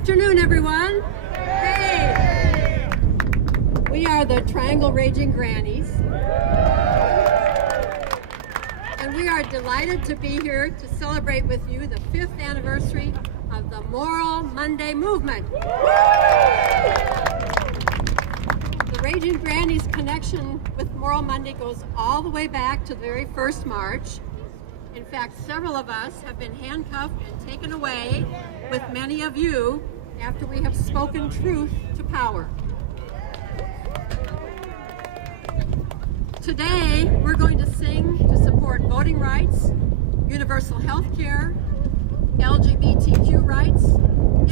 afternoon, everyone. Hey! We are the Triangle Raging Grannies. And we are delighted to be here to celebrate with you the 5th anniversary of the Moral Monday movement. The Raging Grannies connection with Moral Monday goes all the way back to the very first March. In fact, several of us have been handcuffed and taken away with many of you after we have spoken truth to power. Today, we're going to sing to support voting rights, universal health care, LGBTQ rights,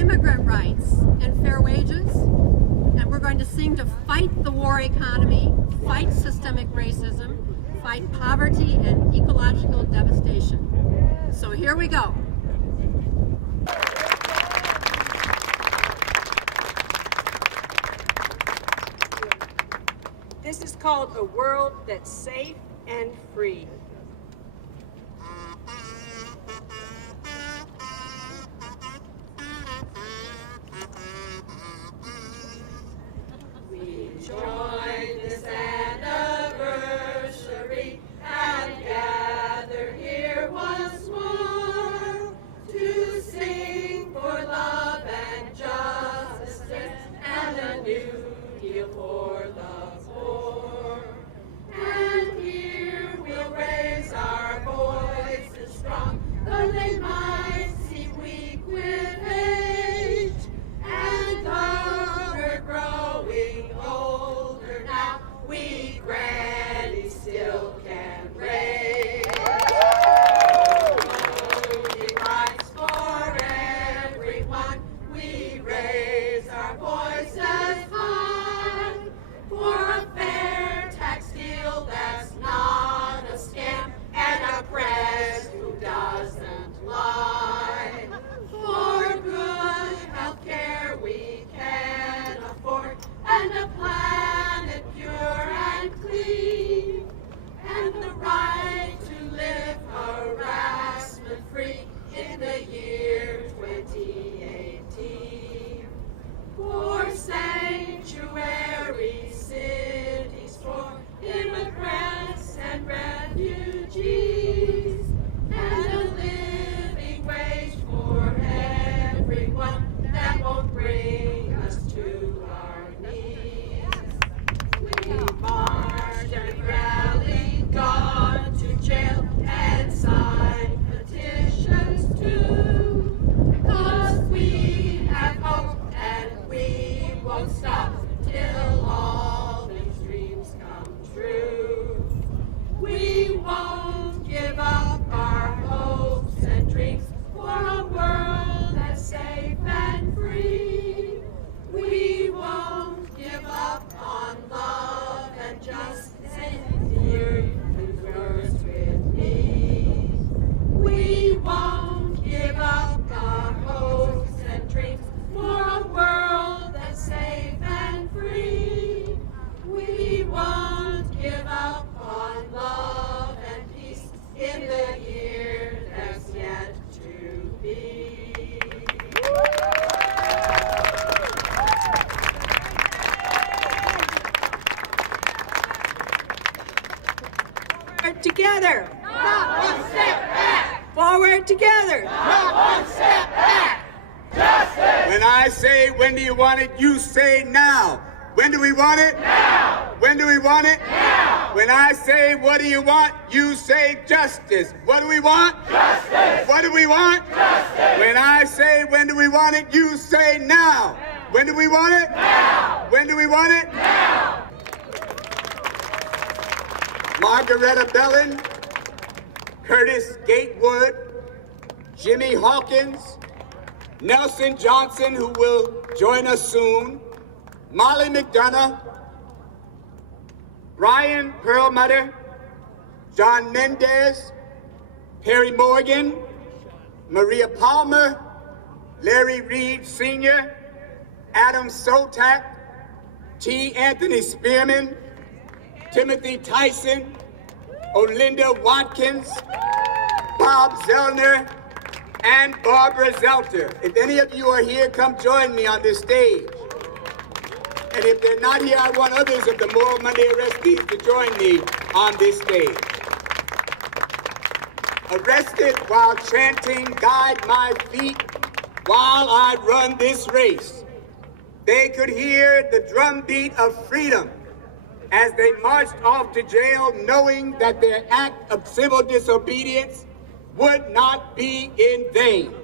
immigrant rights, and fair wages. And we're going to sing to fight the war economy, fight systemic racism, fight poverty and ecological devastation. So here we go. This is called A World That's Safe and Free. We join this anniversary and gather here once more to sing for love and justice and a new deal for the poor. And here we'll raise our voices strong, though they might seem weak with age. And though we're growing older now, we grannies still can raise voting rights for everyone. We raise our voices high for a fair tax deal that's not a scam and a press who doesn't lie. For good health care we can afford and a planet pure and clean and the right to live harassment free in the year 2018. For sanctuary cities for immigrants and refugees, and a living wage for everyone that won't bring us to our knees. We marched and rallied, gone to jail, and signed petitions too, 'cause we have hope and we won't stop till all these dreams come true. We won't give up our hopes and dreams for a world that's safe and free. We won't give up on love and justice and fear who's first with me. We won't give up our hopes and dreams for a world that's safe and free. We won't give up on love and peace in the year that's yet to be. Forward together. Not one step back. Forward together. Not one step back. Justice. When I say, when do you want it? You say now. When do we want it? Now. When do we want it? Now. When I say, what do you want? You say justice. What do we want? Justice. What do we want? Justice. When I say, when do we want it? You say now. When do we want it? Now. When do we want it? Now. Margaretta Bellin, Curtis Gatewood, Jimmy Hawkins, Nelson Johnson, who will join us soon, Molly McDonough, Ryan Perlmutter, John Mendez, Perry Morgan, Maria Palmer, Larry Reed Sr., Adam Sotak, T. Anthony Spearman, Timothy Tyson, Olinda Watkins, Bob Zellner, and Barbara Zelter. If any of you are here, come join me on this stage. And if they're not here, I want others of the Moral Monday arrestees to join me on this stage. Arrested while chanting, "Guide my feet while I run this race." They could hear the drumbeat of freedom as they marched off to jail, knowing that their act of civil disobedience would not be in vain.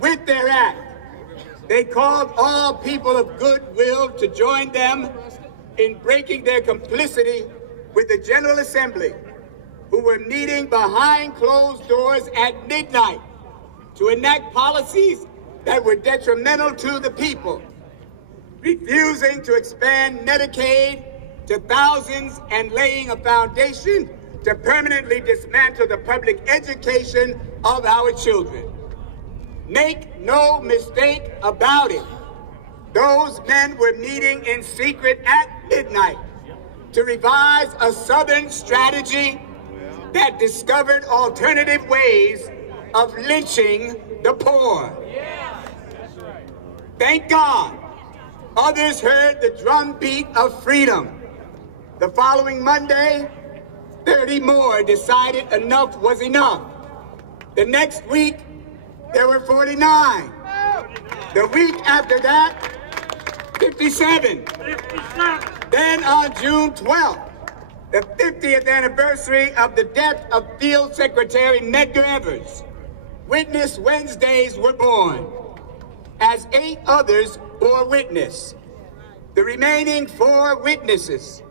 With their act, they called all people of goodwill to join them in breaking their complicity with the General Assembly, who were meeting behind closed doors at midnight to enact policies that were detrimental to the people, refusing to expand Medicaid to thousands and laying a foundation to permanently dismantle the public education of our children. Make no mistake about it, those men were meeting in secret at midnight to revise a Southern strategy that discovered alternative ways of lynching the poor. Thank God, others heard the drumbeat of freedom. The following Monday, 30 more decided enough was enough. The next week, there were 49. The week after that, 57. Then on June 12th, the 50th anniversary of the death of Field Secretary Medgar Evers, Witness Wednesdays were born, as 8 others bore witness. The remaining 4 witnesses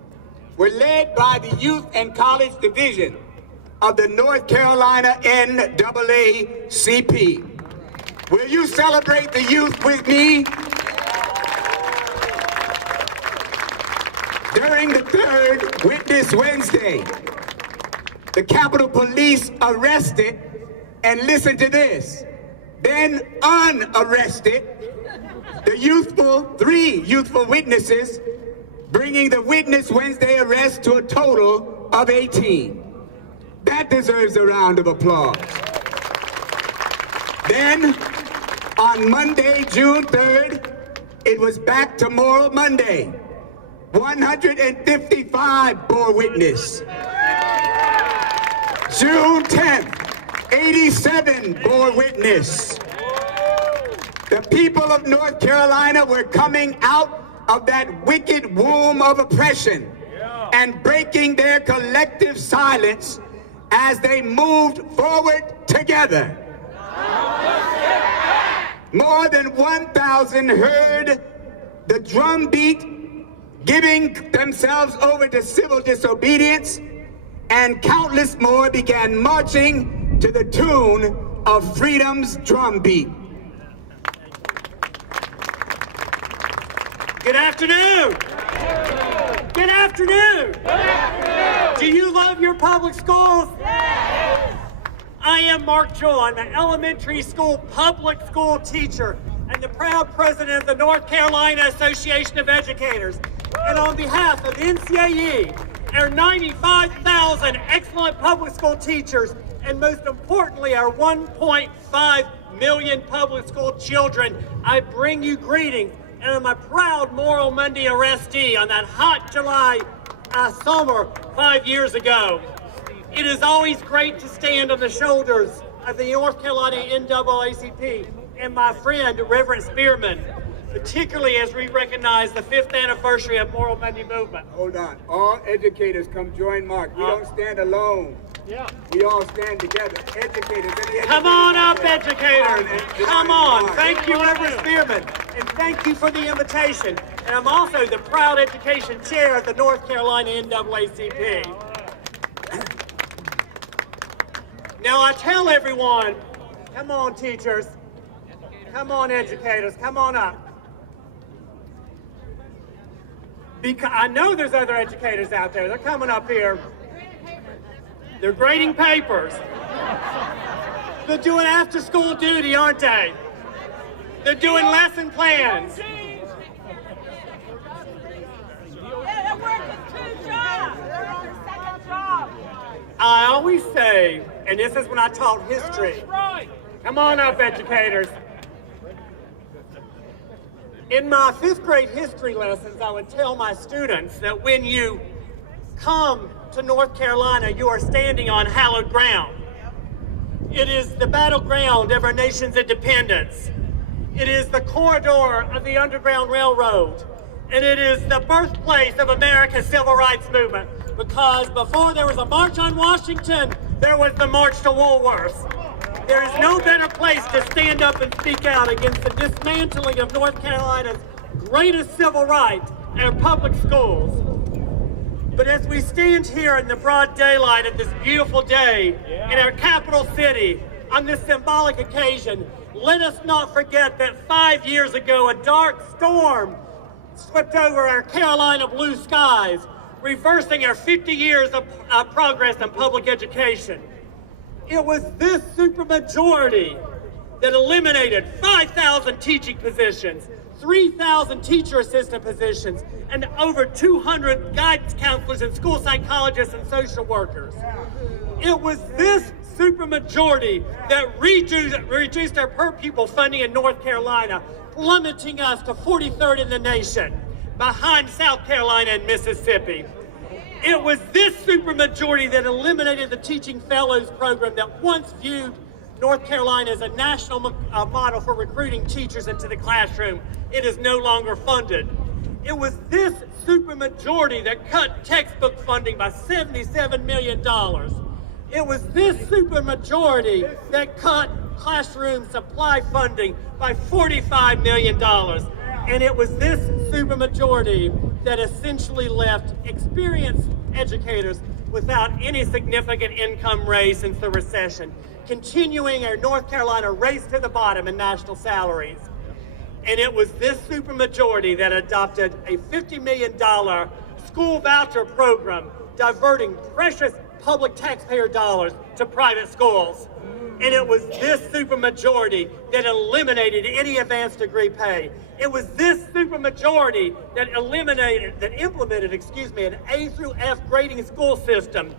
were led by the Youth and College Division of the North Carolina NAACP. Will you celebrate the youth with me? During the 3rd Witness Wednesday, the Capitol Police arrested, and listen to this, then unarrested the 3 youthful witnesses, bringing the Witness Wednesday arrest to a total of 18. That deserves a round of applause. Then, on Monday, June 3rd, it was back to Moral Monday. 155 bore witness. June 10th, 87 bore witness. The people of North Carolina were coming out of that wicked womb of oppression and breaking their collective silence as they moved forward together. More than 1,000 heard the drumbeat, giving themselves over to civil disobedience, and countless more began marching to the tune of freedom's drumbeat. Good afternoon. Good afternoon. Good afternoon. Do you love your public schools? Yes. I am Mark Jewell. I'm an elementary school public school teacher and the proud president of the North Carolina Association of Educators. And on behalf of NCAE, our 95,000 excellent public school teachers, and most importantly, our 1.5 million public school children, I bring you greetings. And I'm a proud Moral Monday arrestee on that hot July summer 5 years ago. It is always great to stand on the shoulders of the North Carolina NAACP and my friend, Reverend Spearman, particularly as we recognize the 5th anniversary of Moral Monday movement. Hold on. All educators come join Mark. We don't stand alone. Yeah. We all stand together. Educators. Come on up, educators. Come on. Thank you, Reverend Spearman. And thank you for the invitation. And I'm also the proud education chair of the North Carolina NAACP. Now I tell everyone, come on teachers, come on educators, come on up. Because I know there's other educators out there. They're coming up here. They're grading papers. They're doing after-school duty, aren't they? They're doing lesson plans. They're working 2 jobs. They're on their 2nd job. I always say And this is when I taught history. Come on up, educators. In my 5th grade history lessons, I would tell my students that when you come to North Carolina, you are standing on hallowed ground. It is the battleground of our nation's independence. It is the corridor of the Underground Railroad. And it is the birthplace of America's civil rights movement. Because before there was a March on Washington, there was the March to Woolworths. There is no better place to stand up and speak out against the dismantling of North Carolina's greatest civil right, our public schools. But as we stand here in the broad daylight of this beautiful day in our capital city on this symbolic occasion, let us not forget that 5 years ago, a dark storm swept over our Carolina blue skies, reversing our 50 years of progress in public education. It was this supermajority that eliminated 5,000 teaching positions, 3,000 teacher assistant positions, and over 200 guidance counselors and school psychologists and social workers. It was this supermajority that reduced our per pupil funding in North Carolina, plummeting us to 43rd in the nation, behind South Carolina and Mississippi. It was this supermajority that eliminated the Teaching Fellows program that once viewed North Carolina as a national model for recruiting teachers into the classroom. It is no longer funded. It was this supermajority that cut textbook funding by $77 million. It was this supermajority that cut classroom supply funding by $45 million. And it was this supermajority that essentially left experienced educators without any significant income raise since the recession, continuing our North Carolina race to the bottom in national salaries. And it was this supermajority that adopted a $50 million school voucher program, diverting precious public taxpayer dollars to private schools. And it was this supermajority that eliminated any advanced degree pay. It was this supermajority that implemented an A through F grading school system,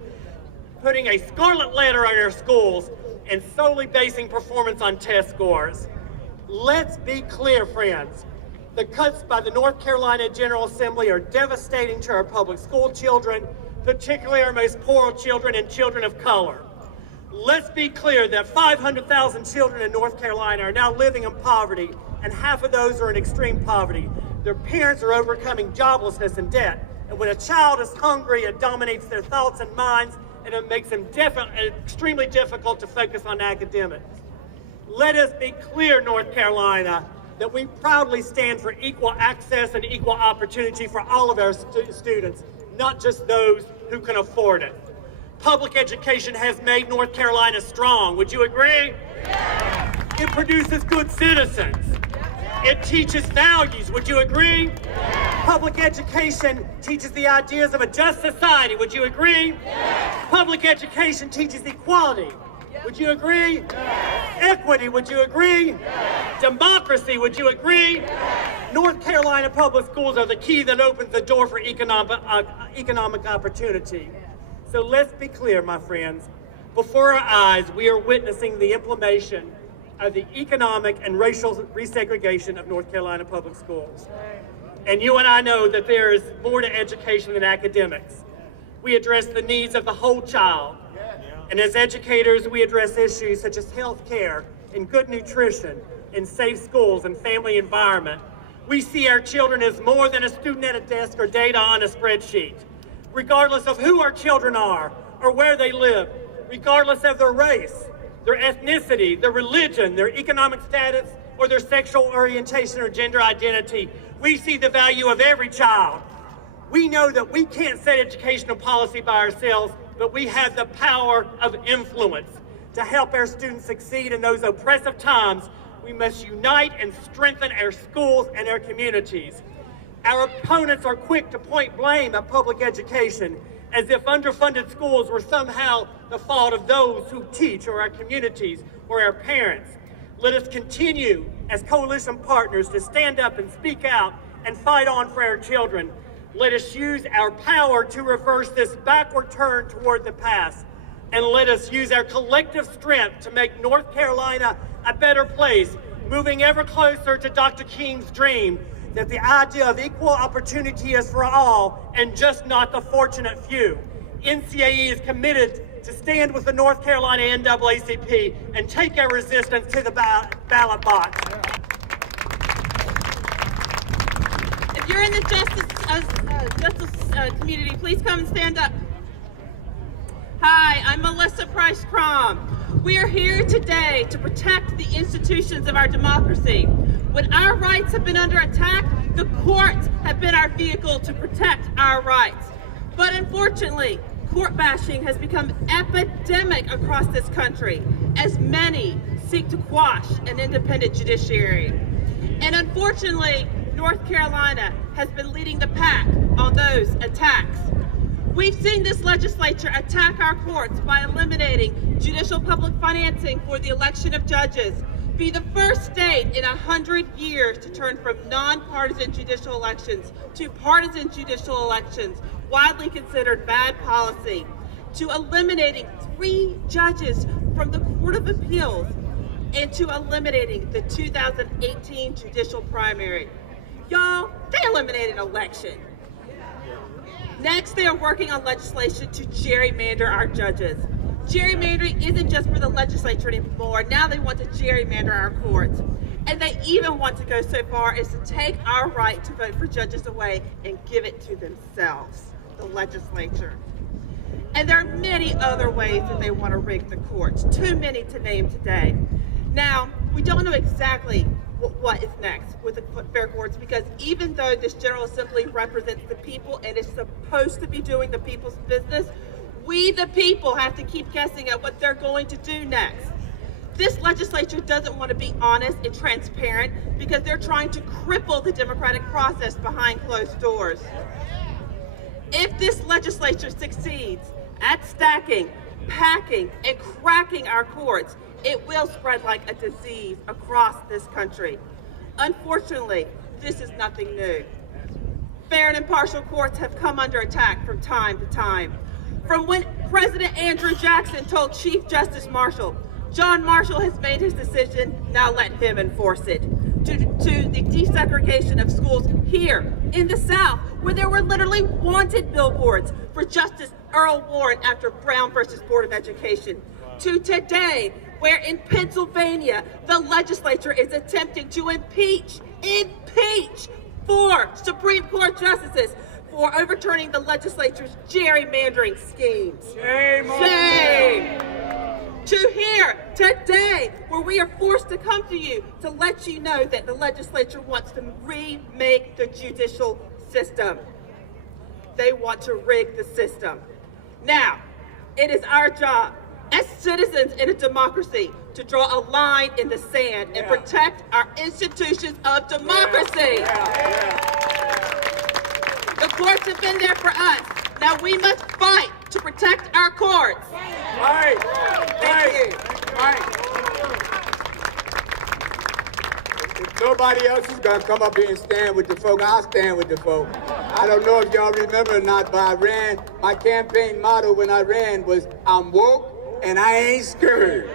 putting a scarlet letter on our schools and solely basing performance on test scores. Let's be clear, friends. The cuts by the North Carolina General Assembly are devastating to our public school children, particularly our most poor children and children of color. Let's be clear that 500,000 children in North Carolina are now living in poverty, and half of those are in extreme poverty. Their parents are overcoming joblessness and debt. And when a child is hungry, it dominates their thoughts and minds, and it makes them extremely difficult to focus on academics. Let us be clear, North Carolina, that we proudly stand for equal access and equal opportunity for all of our students, not just those who can afford it. Public education has made North Carolina strong. Would you agree? Yes. It produces good citizens. Yes. It teaches values. Would you agree? Yes. Public education teaches the ideas of a just society. Would you agree? Yes. Public education teaches equality. Yes. Would you agree? Yes. Equity. Would you agree? Yes. Democracy. Would you agree? Yes. North Carolina public schools are the key that opens the door for economic opportunity. So let's be clear, my friends. Before our eyes, we are witnessing the implementation of the economic and racial resegregation of North Carolina public schools. And you and I know that there is more to education than academics. We address the needs of the whole child. And as educators, we address issues such as health care and good nutrition and safe schools and family environment. We see our children as more than a student at a desk or data on a spreadsheet. Regardless of who our children are or where they live, regardless of their race, their ethnicity, their religion, their economic status, or their sexual orientation or gender identity, we see the value of every child. We know that we can't set educational policy by ourselves, but we have the power of influence. To help our students succeed in those oppressive times, we must unite and strengthen our schools and our communities. Our opponents are quick to point blame at public education, as if underfunded schools were somehow the fault of those who teach, or our communities, or our parents. Let us continue as coalition partners to stand up and speak out and fight on for our children. Let us use our power to reverse this backward turn toward the past. and let us use our collective strength to make North Carolina a better place, moving ever closer to Dr. King's dream that the idea of equal opportunity is for all and just not the fortunate few. NCAE is committed to stand with the North Carolina NAACP and take our resistance to the ballot box. If you're in the justice community, please come and stand up. Hi, I'm Melissa Price Crom. We are here today to protect the institutions of our democracy. When our rights have been under attack, the courts have been our vehicle to protect our rights. But unfortunately, court bashing has become epidemic across this country as many seek to quash an independent judiciary. And unfortunately, North Carolina has been leading the pack on those attacks. We've seen this legislature attack our courts by eliminating judicial public financing for the election of judges, be the first state in 100 years to turn from nonpartisan judicial elections to partisan judicial elections, widely considered bad policy, to eliminating 3 judges from the Court of Appeals, and to eliminating the 2018 judicial primary. Y'all, they eliminated an election. Next, they are working on legislation to gerrymander our judges. Gerrymandering isn't just for the legislature anymore. Now they want to gerrymander our courts. And they even want to go so far as to take our right to vote for judges away and give it to themselves, the legislature. And there are many other ways that they want to rig the courts, too many to name today. Now, we don't know exactly what is next with the fair courts, because even though this General Assembly represents the people and is supposed to be doing the people's business, we the people have to keep guessing at what they're going to do next. This legislature doesn't want to be honest and transparent because they're trying to cripple the democratic process behind closed doors. If this legislature succeeds at stacking, packing, and cracking our courts, it will spread like a disease across this country. Unfortunately, this is nothing new. Fair and impartial courts have come under attack from time to time. From when President Andrew Jackson told Chief Justice Marshall, John Marshall has made his decision, now let him enforce it, to the desegregation of schools here in the South, where there were literally wanted billboards for Justice Earl Warren after Brown versus Board of Education, to today, where in Pennsylvania, the legislature is attempting to impeach 4 Supreme Court justices for overturning the legislature's gerrymandering schemes. Shame on Shame! To here, today, where we are forced to come to you to let you know that the legislature wants to remake the judicial system. They want to rig the system. Now, it is our job as citizens in a democracy to draw a line in the sand and protect our institutions of democracy. The courts have been there for us. Now we must fight to protect our courts. Right. Thank you. If nobody else is gonna come up here and stand with the folk, I'll stand with the folk. I don't know if y'all remember or not, but my campaign motto when I ran was, I'm woke and I ain't scared.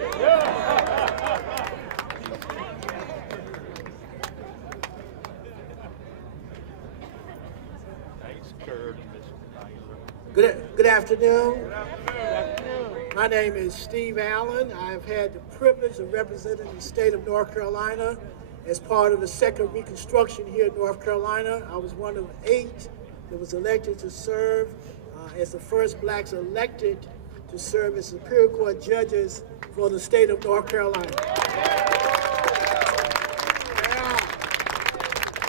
Good afternoon. My name is Steve Allen. I've had the privilege of representing the state of North Carolina as part of the second Reconstruction here in North Carolina. I was one of 8 that was elected to serve as the first blacks elected to serve as Superior Court judges for the state of North Carolina.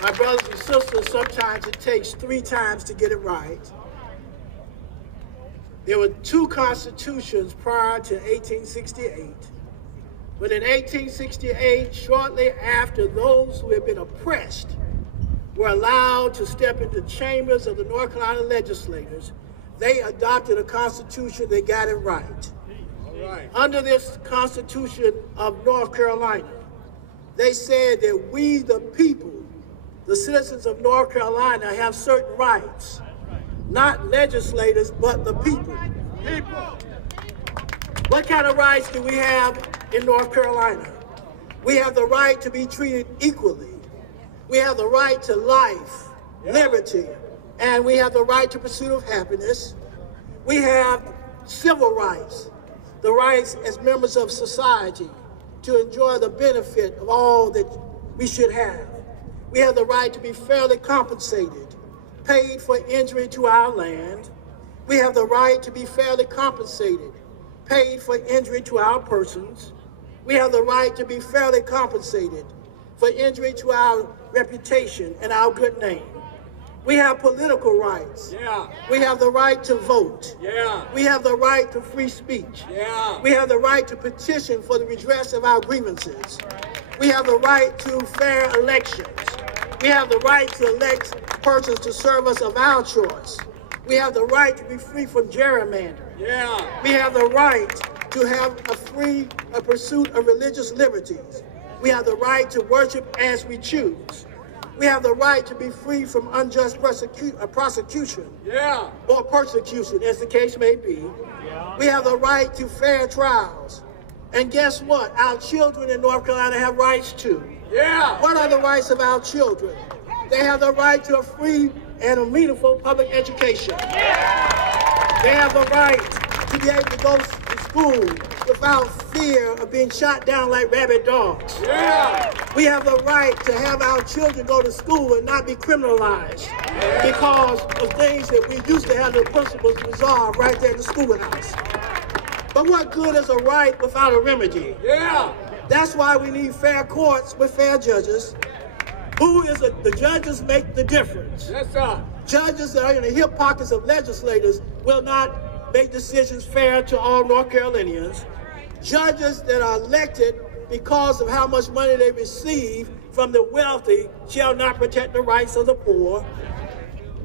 My brothers and sisters, sometimes it takes 3 times to get it right. There were 2 constitutions prior to 1868. But in 1868, shortly after those who had been oppressed were allowed to step into chambers of the North Carolina legislators, they adopted a constitution that got it right. All right. Under this Constitution of North Carolina, they said that we, the people, the citizens of North Carolina, have certain rights. Not legislators, but the people. What kind of rights do we have in North Carolina? We have the right to be treated equally. We have the right to life, liberty, and we have the right to pursuit of happiness. We have civil rights, the rights as members of society to enjoy the benefit of all that we should have. We have the right to be fairly compensated, paid for injury to our land. We have the right to be fairly compensated, paid for injury to our persons. We have the right to be fairly compensated for injury to our reputation and our good name. We have political rights. Yeah. We have the right to vote. Yeah. We have the right to free speech. Yeah. We have the right to petition for the redress of our grievances. We have the right to fair elections. We have the right to elect persons to serve us of our choice. We have the right to be free from gerrymandering. Yeah. We have the right to have a pursuit of religious liberties. We have the right to worship as we choose. We have the right to be free from unjust prosecution Yeah. or persecution, as the case may be. We have the right to fair trials. And guess what? Our children in North Carolina have rights too. Yeah. What are the rights of our children? They have the right to a free and a meaningful public education. They have the right to be able to go to school without fear of being shot down like rabid dogs. Yeah. We have the right to have our children go to school and not be criminalized because of things that we used to have the principals resolve right there in the schoolhouse. But what good is a right without a remedy? Yeah. That's why we need fair courts with fair judges. The judges make the difference. Yes, sir. Judges that are in the hip pockets of legislators will not make decisions fair to all North Carolinians. Judges that are elected because of how much money they receive from the wealthy shall not protect the rights of the poor.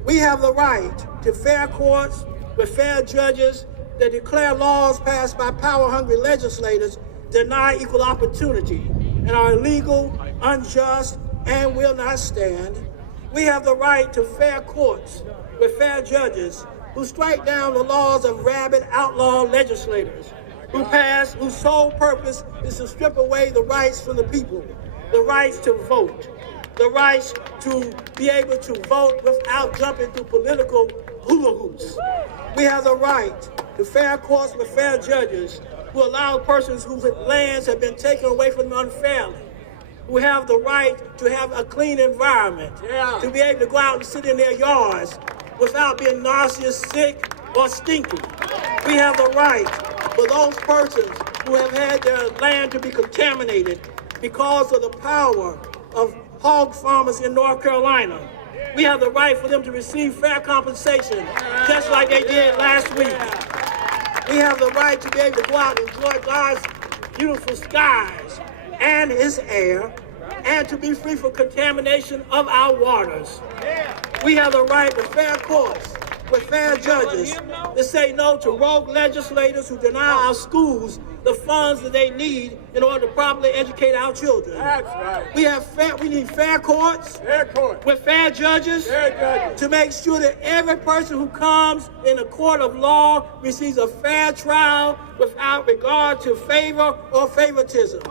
We have the right to fair courts with fair judges that declare laws passed by power-hungry legislators deny equal opportunity and are illegal, unjust, and will not stand. We have the right to fair courts with fair judges who strike down the laws of rabid outlaw legislators whose sole purpose is to strip away the rights from the people, the rights to vote, the rights to be able to vote without jumping through political hula hoops. We have the right to fair courts with fair judges who allow persons whose lands have been taken away from them unfairly, who have the right to have a clean environment, to be able to go out and sit in their yards without being nauseous, sick, or stinky. We have the right for those persons who have had their land to be contaminated because of the power of hog farmers in North Carolina. We have the right for them to receive fair compensation, just like they did last week. We have the right to be able to go out and enjoy God's beautiful skies and his air, and to be free from contamination of our waters. We have the right to fair courts with fair judges to say no to rogue legislators who deny our schools the funds that they need in order to properly educate our children. That's right. We need fair courts with fair judges to make sure that every person who comes in a court of law receives a fair trial without regard to favor or favoritism.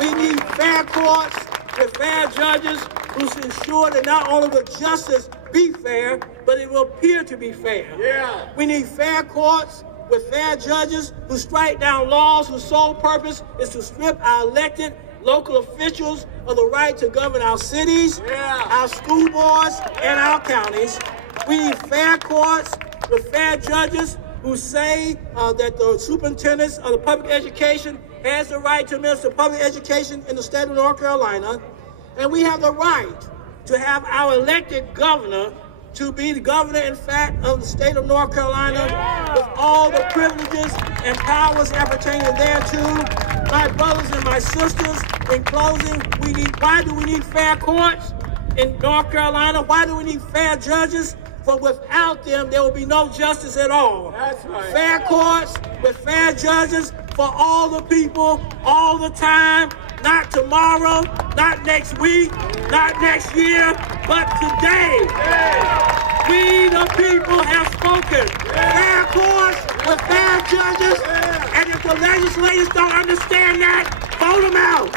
We need fair courts with fair judges who ensure that not only will justice be fair, but it will appear to be fair. Yeah. We need fair courts with fair judges who strike down laws whose sole purpose is to strip our elected local officials of the right to govern our cities, our school boards, and our counties. We need fair courts with fair judges who say that the superintendents of the public education has the right to administer public education in the state of North Carolina. And we have the right to have our elected governor to be the governor, in fact, of the state of North Carolina with all the privileges and powers appertaining thereto. My brothers and my sisters, in closing, why do we need fair courts in North Carolina? Why do we need fair judges? For without them, there will be no justice at all. That's right. Fair courts with fair judges for all the people, all the time, not tomorrow, not next week, not next year, but today. We, the people, have spoken. Fair courts with fair judges, And if the legislators don't understand that, vote them out.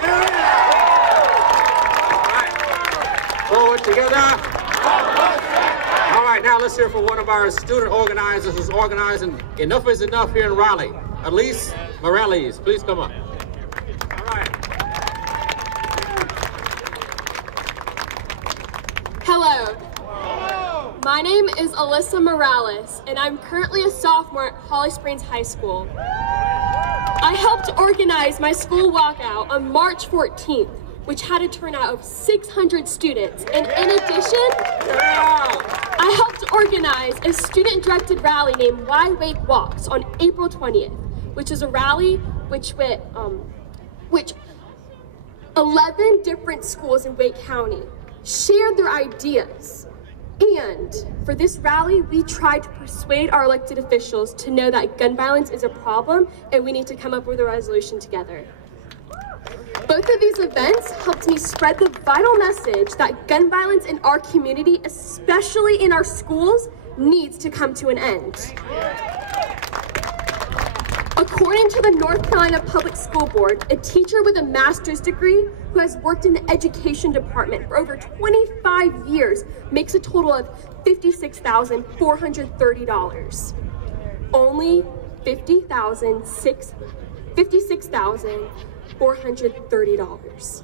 All right. Forward together. All right, now let's hear from one of our student organizers who's organizing Enough is Enough here in Raleigh. Elise Morales, please come up. All right. Hello. My name is Alyssa Morales, and I'm currently a sophomore at Holly Springs High School. I helped organize my school walkout on March 14th, which had a turnout of 600 students. And in addition, I helped organize a student-directed rally named Why Wake Walks on April 20th, which is a rally which 11 different schools in Wake County shared their ideas. And for this rally, we tried to persuade our elected officials to know that gun violence is a problem and we need to come up with a resolution together. Both of these events helped me spread the vital message that gun violence in our community, especially in our schools, needs to come to an end. According to the North Carolina Public School Board, a teacher with a master's degree who has worked in the education department for over 25 years makes a total of $56,430. Only $56,430.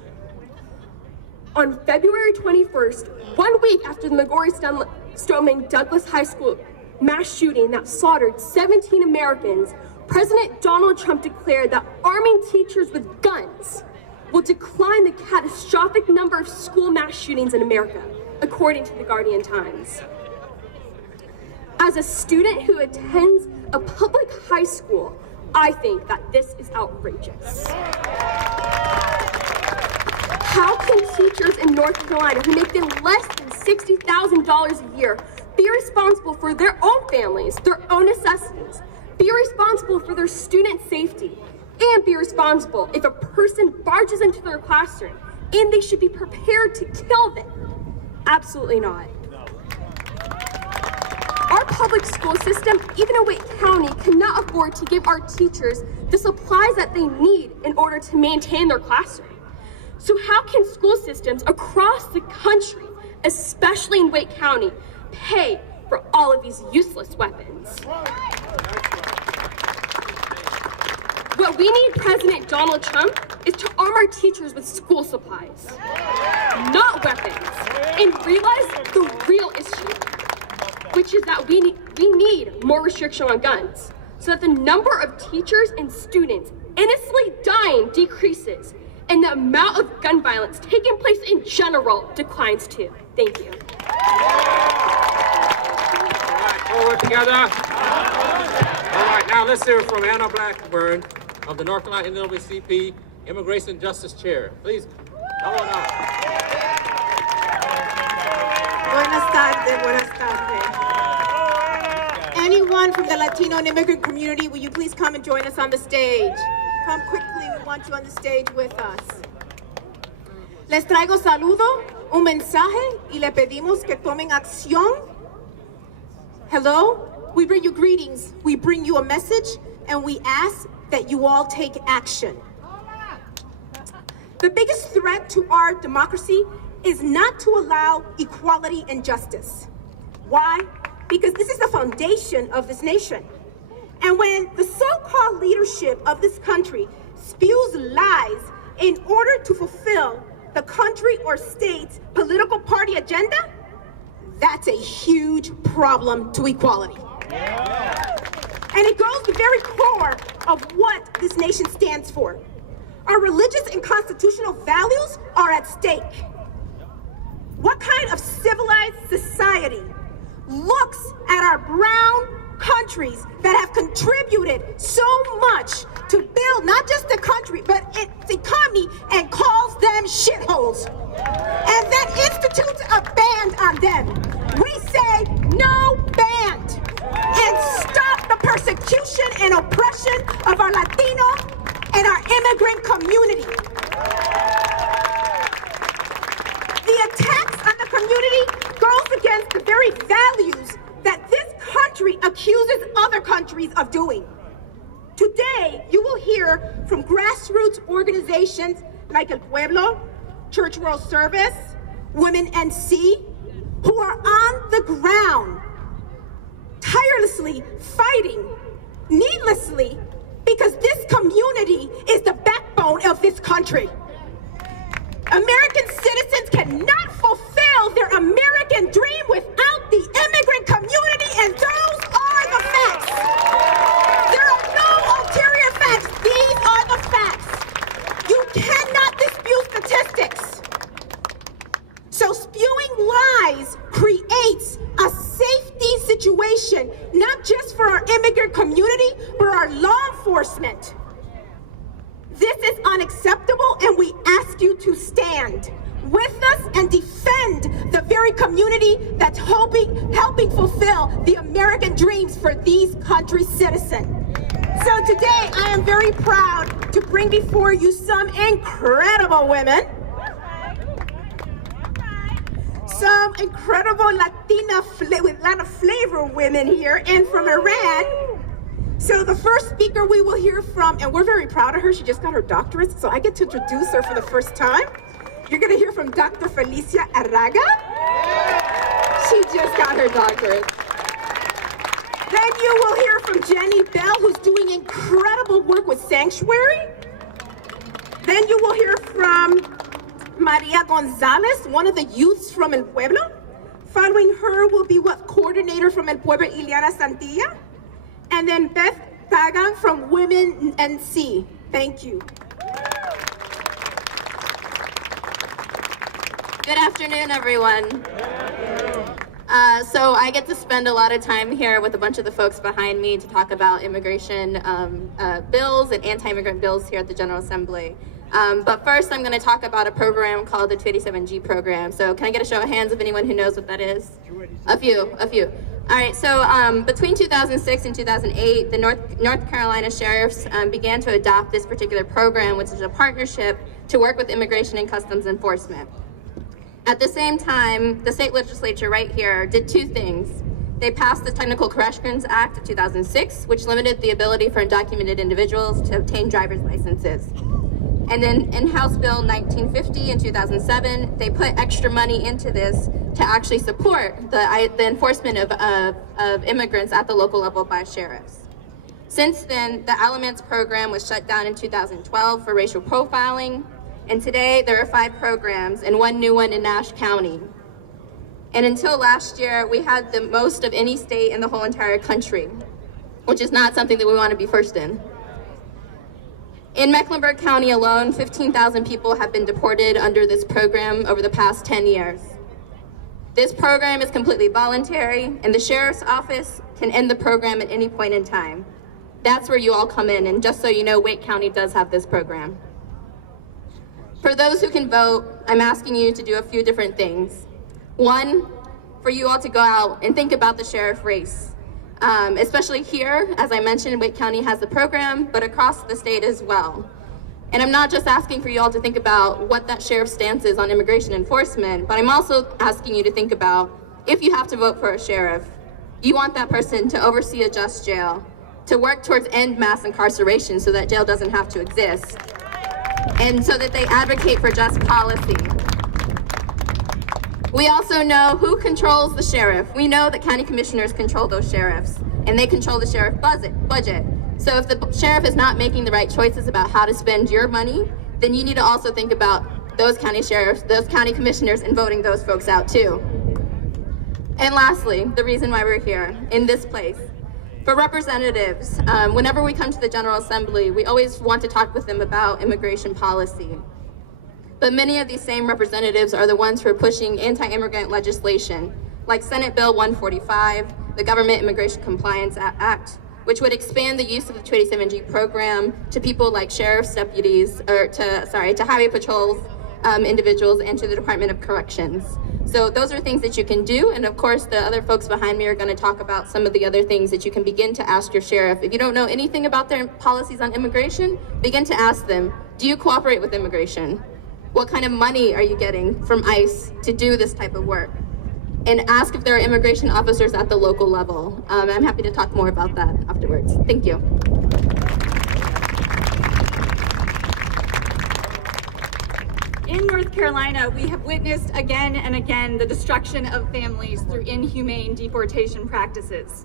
On February 21st, 1 week after the McGorry-Stoneman Douglas High School mass shooting that slaughtered 17 Americans, President Donald Trump declared that arming teachers with guns will decline the catastrophic number of school mass shootings in America, according to the Guardian Times. As a student who attends a public high school, I think that this is outrageous. How can teachers in North Carolina who make them less than $60,000 a year be responsible for their own families, their own necessities, be responsible for their student safety, and be responsible if a person barges into their classroom and they should be prepared to kill them? Absolutely not. Our public school system, even in Wake County, cannot afford to give our teachers the supplies that they need in order to maintain their classroom. So how can school systems across the country, especially in Wake County, pay for all of these useless weapons? What we need President Donald Trump is to arm our teachers with school supplies, not weapons, and realize the real issue, which is that we need more restriction on guns so that the number of teachers and students innocently dying decreases and the amount of gun violence taking place in general declines too. Thank you. All right, forward together. All right, now let's hear from Anna Blackburn of the North Carolina NAACP Immigration Justice Chair. Please, come on up. Buenas tardes. Anyone from the Latino and immigrant community, will you please come and join us on the stage? Come quickly, we want you on the stage with us. Les traigo saludo, un mensaje, y le pedimos que tomen acción. Hello, we bring you greetings, we bring you a message, and we ask that you all take action. The biggest threat to our democracy is not to allow equality and justice. Why? Because this is the foundation of this nation. And when the so-called leadership of this country spews lies in order to fulfill the country or state's political party agenda, that's a huge problem to equality. And it goes to the very core of what this nation stands for. Our religious and constitutional values are at stake. What kind of civilized society looks at our brown countries that have contributed so much to build not just the country, but its economy, and calls them shitholes, and then institutes a ban on them? We say no ban, and stop the persecution and oppression of our Latino and our immigrant community. The attacks on the community goes against the very values that this country accuses other countries of doing. Today, you will hear from grassroots organizations like El Pueblo, Church World Service, Women NC, who are on the ground, tirelessly fighting, needlessly, because this community is the backbone of this country. American citizens cannot fulfill their American dream without the immigrant community, and those are the facts. There are no ulterior facts. These are the facts. You cannot dispute statistics. So spewing lies creates a safety situation, not just for our immigrant community, but our law enforcement. This is unacceptable, and we ask you to stand with us and defend the very community that's helping fulfill the American dreams for these country's citizens. So today, I am very proud to bring before you some incredible women, some incredible Latina with a lot of flavor women here, and from Iran. So the first speaker we will hear from, and we're very proud of her, she just got her doctorate, so I get to introduce her for the first time. You're gonna hear from Dr. Felicia Arraga. She just got her doctorate. Then you will hear from Jenny Bell, who's doing incredible work with Sanctuary. Then you will hear from Maria Gonzalez, one of the youths from El Pueblo. Following her will be coordinator from El Pueblo, Ileana Santilla. And then Beth Tagan from Women NC. Thank you. Good afternoon, everyone. So I get to spend a lot of time here with a bunch of the folks behind me to talk about immigration bills and anti-immigrant bills here at the General Assembly. But first, I'm going to talk about a program called the 287G program. So can I get a show of hands of anyone who knows what that is? A few. All right, so between 2006 and 2008, the North Carolina sheriffs began to adopt this particular program, which is a partnership to work with Immigration and Customs Enforcement. At the same time, the state legislature right here did two things. They passed the Technical Corrections Act of 2006, which limited the ability for undocumented individuals to obtain driver's licenses. And then in House Bill 1950 in 2007, they put extra money into this to actually support the enforcement of immigrants at the local level by sheriffs. Since then, the Aliments program was shut down in 2012 for racial profiling, and today there are 5 programs and 1 new one in Nash County. And until last year, we had the most of any state in the whole entire country, which is not something that we want to be first in. In Mecklenburg County alone, 15,000 people have been deported under this program over the past 10 years. This program is completely voluntary, and the sheriff's office can end the program at any point in time. That's where you all come in, and just so you know, Wake County does have this program. For those who can vote, I'm asking you to do a few different things. One, for you all to go out and think about the sheriff race. Especially here, as I mentioned, Wake County has the program, but across the state as well. And I'm not just asking for you all to think about what that sheriff's stance is on immigration enforcement, but I'm also asking you to think about, if you have to vote for a sheriff, you want that person to oversee a just jail, to work towards end mass incarceration so that jail doesn't have to exist, and so that they advocate for just policy. We also know who controls the sheriff. We know that county commissioners control those sheriffs, and they control the sheriff budget. So if the sheriff is not making the right choices about how to spend your money, then you need to also think about those county sheriffs, those county commissioners, and voting those folks out too. And lastly, the reason why we're here in this place. For representatives, whenever we come to the General Assembly, we always want to talk with them about immigration policy. But many of these same representatives are the ones who are pushing anti-immigrant legislation, like Senate Bill 145, the Government Immigration Compliance Act, which would expand the use of the 287G program to people like sheriff's deputies, or to highway patrols, individuals, and to the Department of Corrections. So those are things that you can do, and of course the other folks behind me are going to talk about some of the other things that you can begin to ask your sheriff. If you don't know anything about their policies on immigration, begin to ask them, do you cooperate with immigration? What kind of money are you getting from ICE to do this type of work? And ask if there are immigration officers at the local level. I'm happy to talk more about that afterwards. Thank you. In North Carolina, we have witnessed again and again the destruction of families through inhumane deportation practices.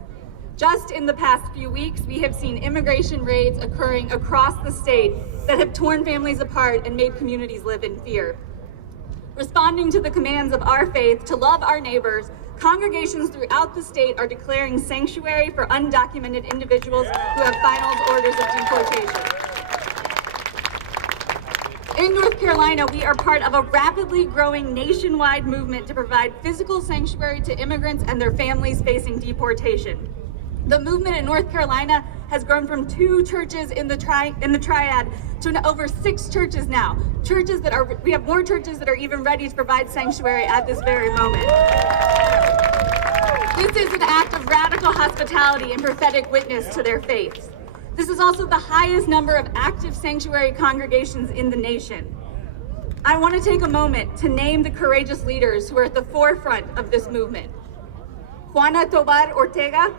Just in the past few weeks, we have seen immigration raids occurring across the state that have torn families apart and made communities live in fear. Responding to the commands of our faith to love our neighbors, congregations throughout the state are declaring sanctuary for undocumented individuals who have final orders of deportation. In North Carolina, we are part of a rapidly growing nationwide movement to provide physical sanctuary to immigrants and their families facing deportation. The movement in North Carolina has grown from 2 churches in the triad to over 6 churches now. We have more churches that are even ready to provide sanctuary at this very moment. This is an act of radical hospitality and prophetic witness to their faith. This is also the highest number of active sanctuary congregations in the nation. I want to take a moment to name the courageous leaders who are at the forefront of this movement. Juana Tobar Ortega,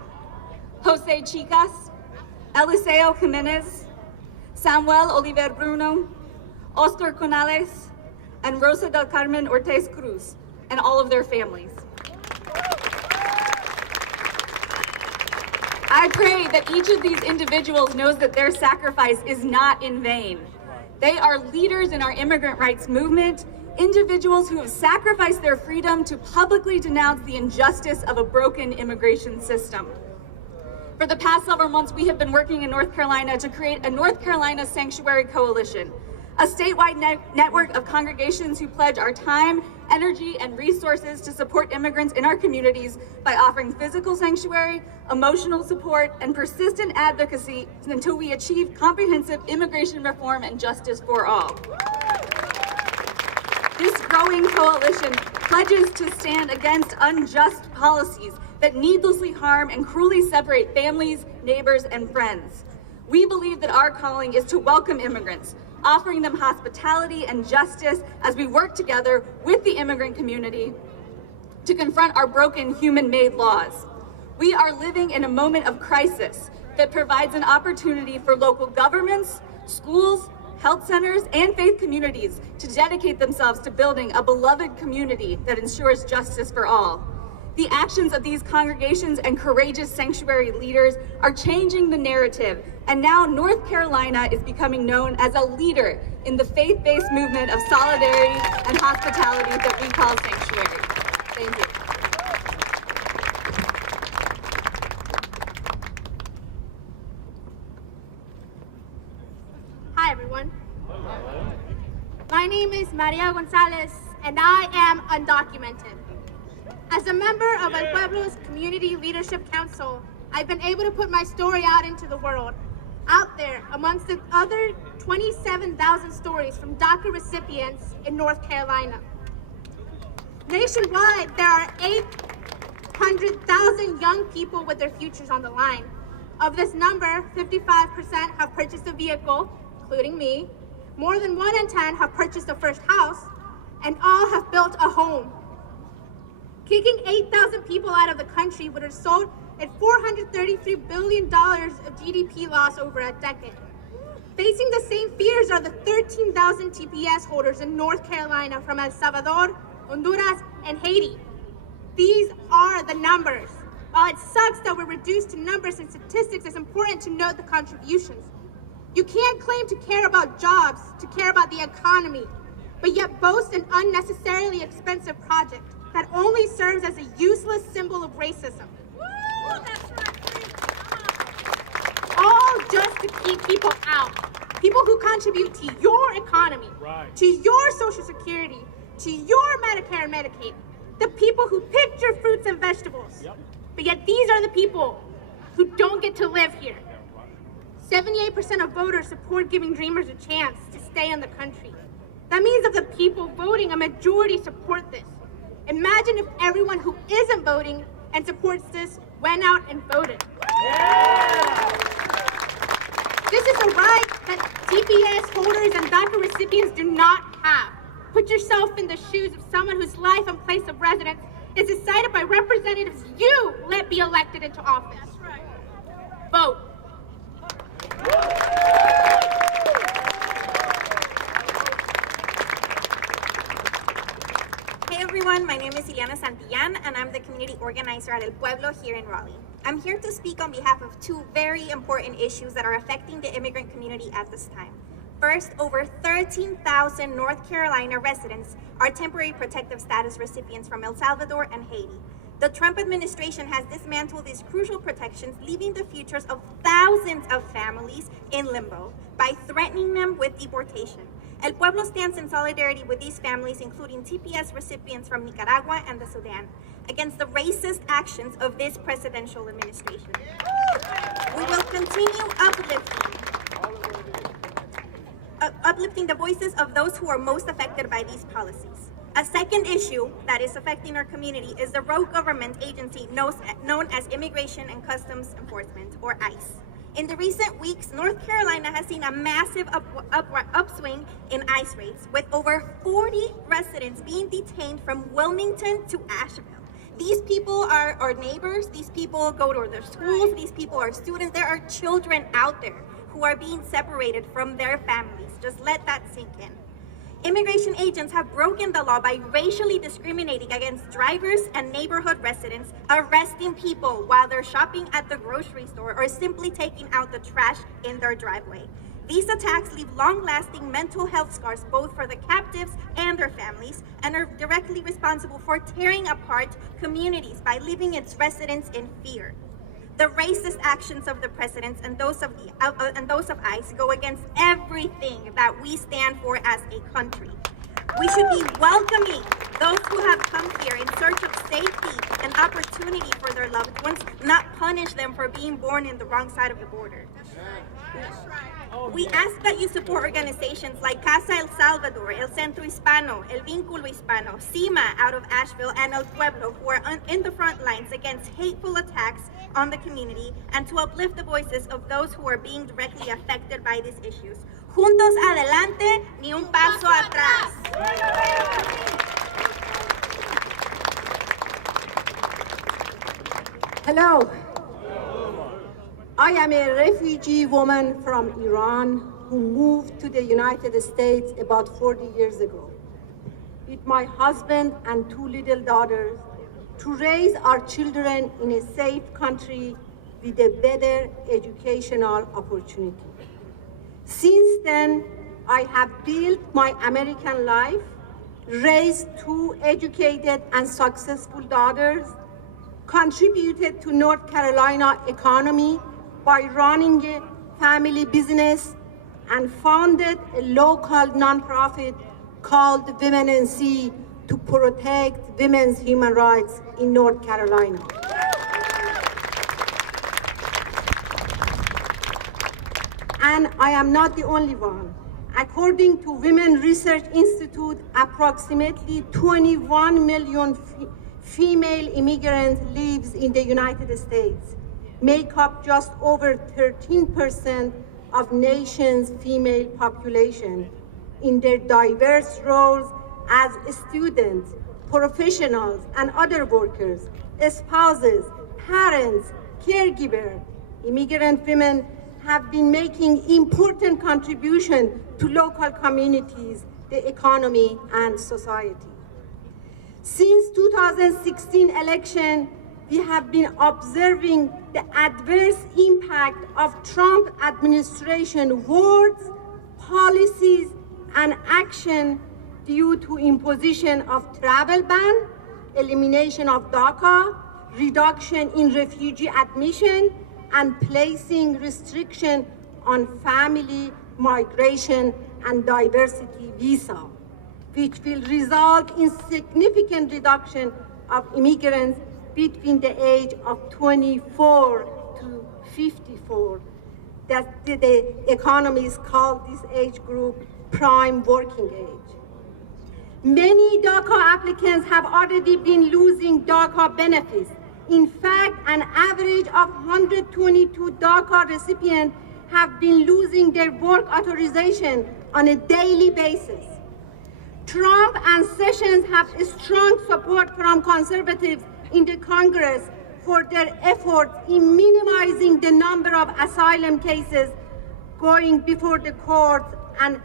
Jose Chicas, Eliseo Jimenez, Samuel Oliver Bruno, Oscar Conales, and Rosa del Carmen Ortiz Cruz, and all of their families. I pray that each of these individuals knows that their sacrifice is not in vain. They are leaders in our immigrant rights movement, individuals who have sacrificed their freedom to publicly denounce the injustice of a broken immigration system. For the past several months, we have been working in North Carolina to create a North Carolina Sanctuary Coalition, a statewide network of congregations who pledge our time, energy, and resources to support immigrants in our communities by offering physical sanctuary, emotional support, and persistent advocacy until we achieve comprehensive immigration reform and justice for all. This growing coalition pledges to stand against unjust policies that needlessly harm and cruelly separate families, neighbors, and friends. We believe that our calling is to welcome immigrants, offering them hospitality and justice as we work together with the immigrant community to confront our broken human-made laws. We are living in a moment of crisis that provides an opportunity for local governments, schools, health centers, and faith communities to dedicate themselves to building a beloved community that ensures justice for all. The actions of these congregations and courageous sanctuary leaders are changing the narrative, and now North Carolina is becoming known as a leader in the faith-based movement of solidarity and hospitality that we call sanctuary. Thank you. Hi, everyone. My name is Maria Gonzalez, and I am undocumented. As a member of El Pueblo's Community Leadership Council, I've been able to put my story out into the world, out there amongst the other 27,000 stories from DACA recipients in North Carolina. Nationwide, there are 800,000 young people with their futures on the line. Of this number, 55% have purchased a vehicle, including me. More than 1 in 10 have purchased a first house, and all have built a home. Kicking 8,000 people out of the country would result in $433 billion of GDP loss over a decade. Facing the same fears are the 13,000 TPS holders in North Carolina from El Salvador, Honduras, and Haiti. These are the numbers. While it sucks that we're reduced to numbers and statistics, it's important to note the contributions. You can't claim to care about jobs, to care about the economy, but yet boast an unnecessarily expensive project that only serves as a useless symbol of racism. All just to keep people out. People who contribute to your economy, to your Social Security, to your Medicare and Medicaid. The people who picked your fruits and vegetables. But yet these are the people who don't get to live here. 78% of voters support giving Dreamers a chance to stay in the country. That means of the people voting, a majority support this. Imagine if everyone who isn't voting and supports this went out and voted. This is a right that TPS holders and DACA recipients do not have. Put yourself in the shoes of someone whose life and place of residence is decided by representatives you let be elected into office. Vote. everyone, my name is Ileana Santillan and I'm the community organizer at El Pueblo here in Raleigh. I'm here to speak on behalf of two very important issues that are affecting the immigrant community at this time. First, over 13,000 North Carolina residents are temporary protective status recipients from El Salvador and Haiti. The Trump administration has dismantled these crucial protections, leaving the futures of thousands of families in limbo by threatening them with deportation. El Pueblo stands in solidarity with these families, including TPS recipients from Nicaragua and the Sudan, against the racist actions of this presidential administration. We will continue uplifting the voices of those who are most affected by these policies. A second issue that is affecting our community is the rogue government agency known as Immigration and Customs Enforcement, or ICE. In the recent weeks, North Carolina has seen a massive upswing in ICE rates, with over 40 residents being detained from Wilmington to Asheville. These people are our neighbors, these people go to their schools, these people are students. There are children out there who are being separated from their families. Just let that sink in. Immigration agents have broken the law by racially discriminating against drivers and neighborhood residents, arresting people while they're shopping at the grocery store or simply taking out the trash in their driveway. These attacks leave long-lasting mental health scars both for the captives and their families, and are directly responsible for tearing apart communities by leaving its residents in fear. The racist actions of the presidents and those of ICE go against everything that we stand for as a country. We should be welcoming those who have come here in search of safety and opportunity for their loved ones, not punish them for being born in the wrong side of the border. We ask that you support organizations like Casa El Salvador, El Centro Hispano, El Vínculo Hispano, CIMA out of Asheville, and El Pueblo, who are in the front lines against hateful attacks on the community, and to uplift the voices of those who are being directly affected by these issues. Juntos adelante, ni un paso atrás. Hello. I am a refugee woman from Iran who moved to the United States about 40 years ago with my husband and two little daughters to raise our children in a safe country with a better educational opportunity. Since then, I have built my American life, raised two educated and successful daughters, contributed to North Carolina economy by running a family business, and founded a local nonprofit called Women NC to protect women's human rights in North Carolina. And I am not the only one. According to Women Research Institute, approximately 21 million female immigrants live in the United States, make up just over 13% of nation's female population in their diverse roles as students, professionals, and other workers, spouses, parents, caregivers. Immigrant women have been making important contributions to local communities, the economy, and society. Since 2016 election, we have been observing the adverse impact of Trump administration words, policies, and action due to imposition of travel ban, elimination of DACA, reduction in refugee admission, and placing restriction on family, migration, and diversity visa, which will result in significant reduction of immigrants between the age of 24 to 54. That the economists call this age group prime working age. Many DACA applicants have already been losing DACA benefits. In fact, an average of 122 DACA recipients have been losing their work authorization on a daily basis. Trump and Sessions have strong support from conservatives in the Congress for their efforts in minimizing the number of asylum cases going before the courts and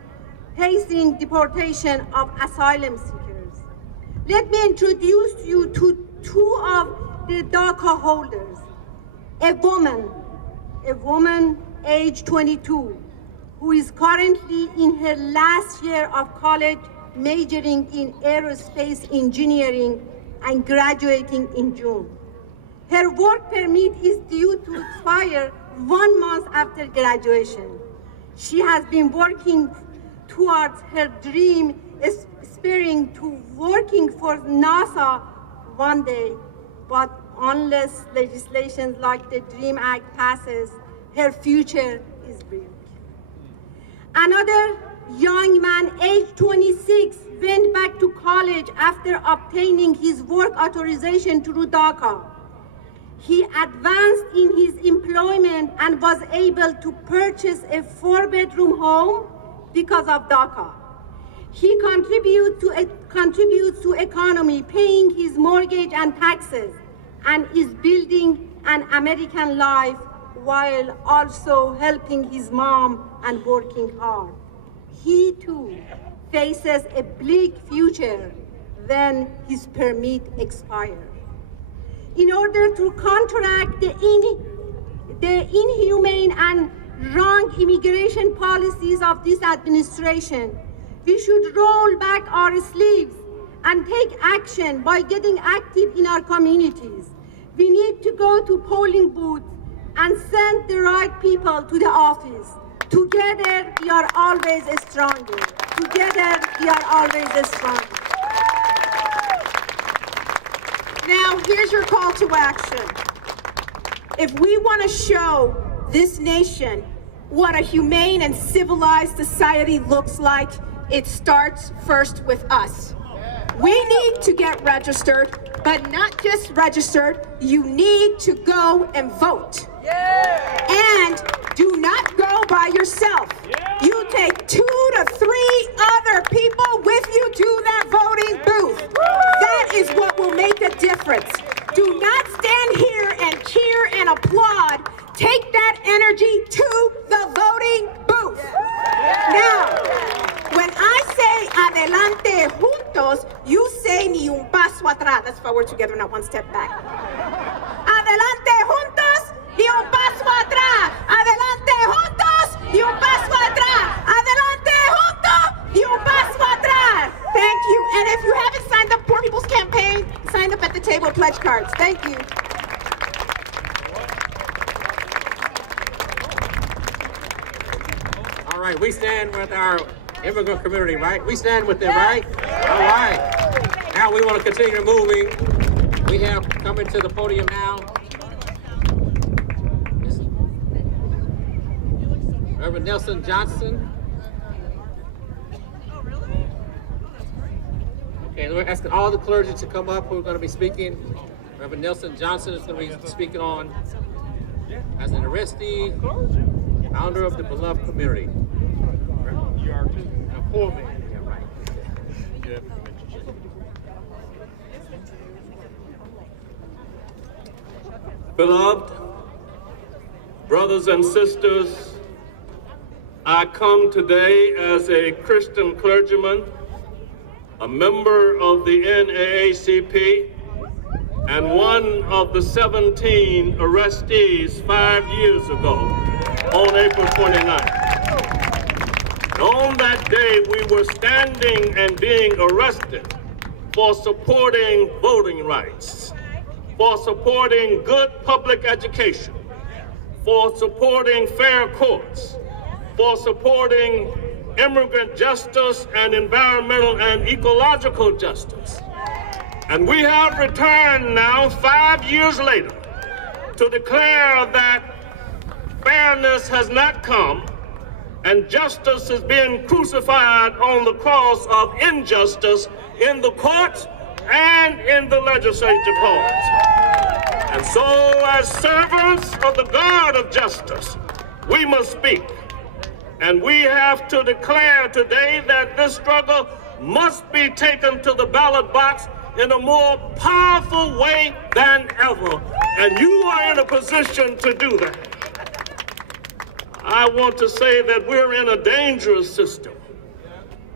pacing deportation of asylum seekers. Let me introduce you to two of the DACA holders. A woman age 22, who is currently in her last year of college, majoring in aerospace engineering and graduating in June. Her work permit is due to expire 1 month after graduation. She has been working towards her dream, aspiring to working for NASA one day, but unless legislation like the DREAM Act passes, her future is bleak. Another young man, age 26, went back to college after obtaining his work authorization through DACA. He advanced in his employment and was able to purchase a 4-bedroom home because of DACA. He contributes to economy, paying his mortgage and taxes, and is building an American life while also helping his mom and working hard. He too faces a bleak future when his permit expires. In order to counteract the inhumane and wrong immigration policies of this administration, we should roll back our sleeves and take action by getting active in our communities. We need to go to polling booths and send the right people to the office. Together, we are always stronger. Together, we are always stronger. Now, here's your call to action. If we want to show this nation what a humane and civilized society looks like, it starts first with us. We need to get registered, but not just registered, you need to go and vote. And do not go by yourself. You take 2 to 3 other people with you to that voting booth. That is what will make a difference. Do not stand here and cheer and applaud. Take that energy to the voting booth. Now, when I say adelante juntos, you say ni un paso atrás. That's forward together, not one step back. Adelante juntos, ni un paso atrás. Adelante juntos, ni un paso atrás. Adelante juntos, ni un paso atrás. Thank you. And if you haven't signed up for People's Campaign, sign up at the table with pledge cards. Thank you. All right, we stand with our immigrant community, right? We stand with them, right? All right. Now we want to continue moving. We have coming to the podium now Reverend Nelson Johnson. Okay, we're asking all the clergy to come up who are going to be speaking. Reverend Nelson Johnson is going to be speaking on as an arrestee, founder of the beloved community. You are too. For me. Yeah, right. Beloved brothers and sisters, I come today as a Christian clergyman, a member of the NAACP, and one of the 17 arrestees 5 years ago on April 29th. And on that day, we were standing and being arrested for supporting voting rights, for supporting good public education, for supporting fair courts, for supporting immigrant justice and environmental and ecological justice. And we have returned now 5 years later to declare that fairness has not come and justice is being crucified on the cross of injustice in the courts and in the legislative halls. And so as servants of the God of justice, we must speak. And we have to declare today that this struggle must be taken to the ballot box in a more powerful way than ever. And you are in a position to do that. I want to say that we're in a dangerous system,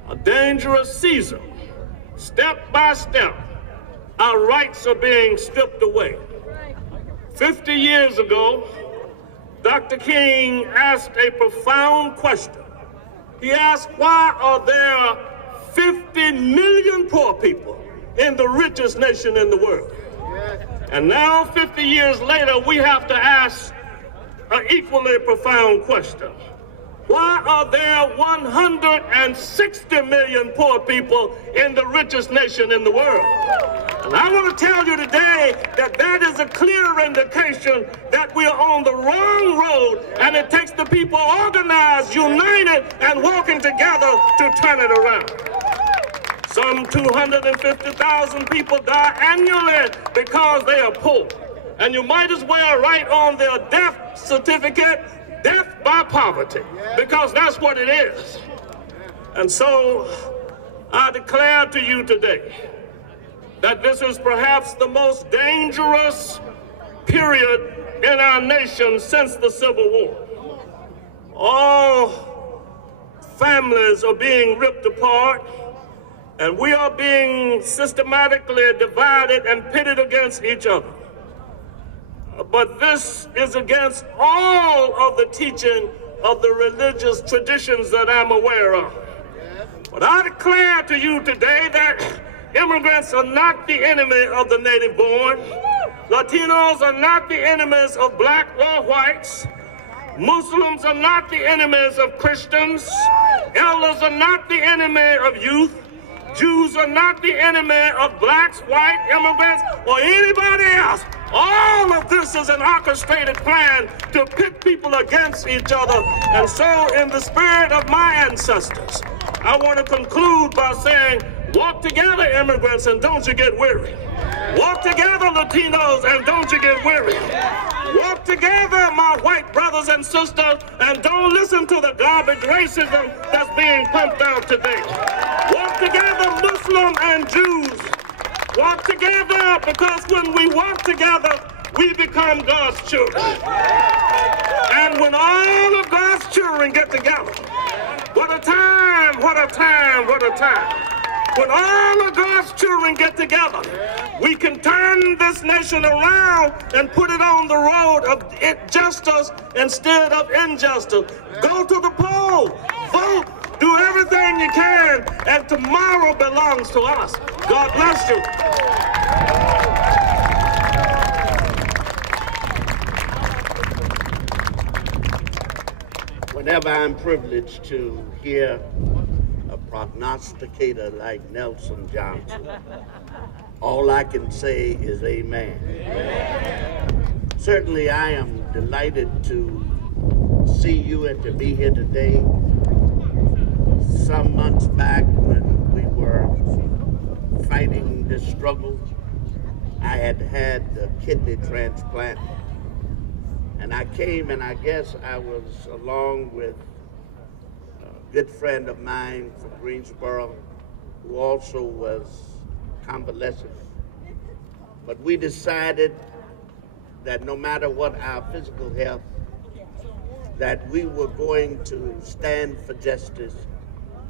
a dangerous season step by step, our rights are being stripped away. 50 years ago, Dr. King asked a profound question. He asked, why are there 50 million poor people in the richest nation in the world? And now, 50 years later, we have to ask an equally profound question. Why are there 160 million poor people in the richest nation in the world? And I want to tell you today that that is a clear indication that we are on the wrong road, and it takes the people organized, united, and working together to turn it around. Some 250,000 people die annually because they are poor. And you might as well write on their death certificate, death by poverty, because that's what it is. And so I declare to you today that this is perhaps the most dangerous period in our nation since the Civil War. All families are being ripped apart, and we are being systematically divided and pitted against each other. But this is against all of the teaching of the religious traditions that I'm aware of. But I declare to you today that immigrants are not the enemy of the native born. Latinos are not the enemies of black or whites. Muslims are not the enemies of Christians. Elders are not the enemy of youth. Jews are not the enemy of blacks, white immigrants, or anybody else. All of this is an orchestrated plan to pit people against each other. And so, in the spirit of my ancestors, I want to conclude by saying, walk together, immigrants, and don't you get weary. Walk together, Latinos, and don't you get weary. Walk together, my white brothers and sisters, and don't listen to the garbage racism that's being pumped out today. Walk together, Muslim and Jews. Walk together, because when we walk together, we become God's children. And when all of God's children get together, what a time, what a time, what a time. When all of God's children get together, we can turn this nation around and put it on the road of justice instead of injustice. Go to the poll, vote, do everything you can, and tomorrow belongs to us. God bless you. Whenever I'm privileged to hear a prognosticator like Nelson Johnson, all I can say is amen. Certainly I am delighted to see you and to be here today. Some months back when we were fighting this struggle, I had had a kidney transplant. And I came, and I guess I was along with a good friend of mine from Greensboro, who also was convalescent. But we decided that no matter what our physical health, that we were going to stand for justice.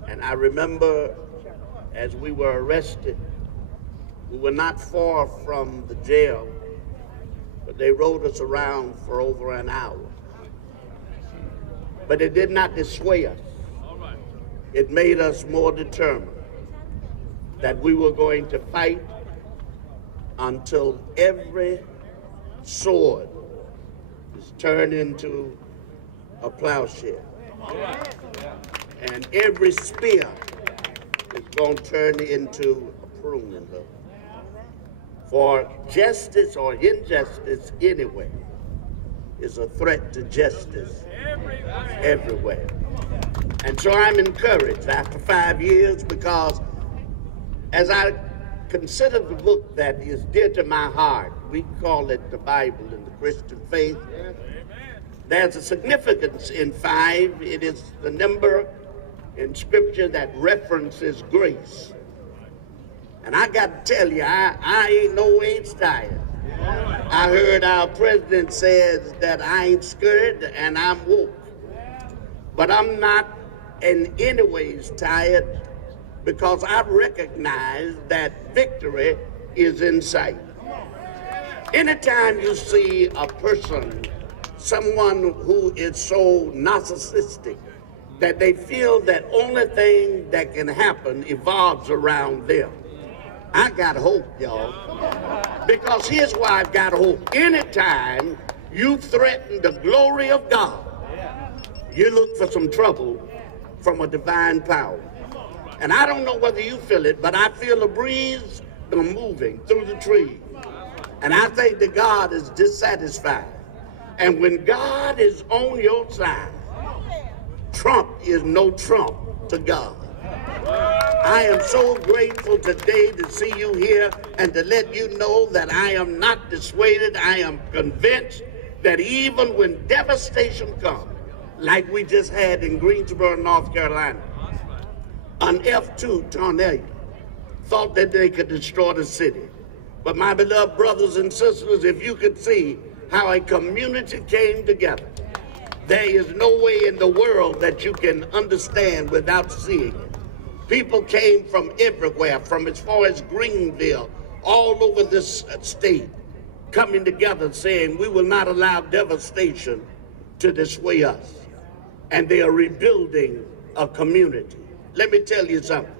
And I remember as we were arrested, we were not far from the jail, but they rode us around for over an hour. But it did not dissuade us. It made us more determined that we were going to fight until every sword is turned into a plowshare. And every spear is going to turn into a pruning hook. For justice or injustice anyway is a threat to justice everywhere. And so I'm encouraged after 5 years, because as I consider the book that is dear to my heart, we call it the Bible in the Christian faith, there's a significance in 5. It is the number in Scripture that references grace. And I got to tell you, I ain't no age tired. I heard our president says that I ain't scared and I'm woke. But I'm not in any ways tired because I recognize that victory is in sight. Anytime you see a person, someone who is so narcissistic that they feel that only thing that can happen evolves around them, I got hope, y'all. Because here's why I've got hope. Anytime you threaten the glory of God, you look for some trouble from a divine power. And I don't know whether you feel it, but I feel a breeze moving through the trees. And I think that God is dissatisfied. And when God is on your side, Trump is no Trump to God. I am so grateful today to see you here and to let you know that I am not dissuaded. I am convinced that even when devastation comes, like we just had in Greensboro, North Carolina, an F2 tornado thought that they could destroy the city. But my beloved brothers and sisters, if you could see how a community came together, there is no way in the world that you can understand without seeing it. People came from everywhere, from as far as Greenville, all over this state, coming together saying, we will not allow devastation to dissuade us. And they are rebuilding a community. Let me tell you something.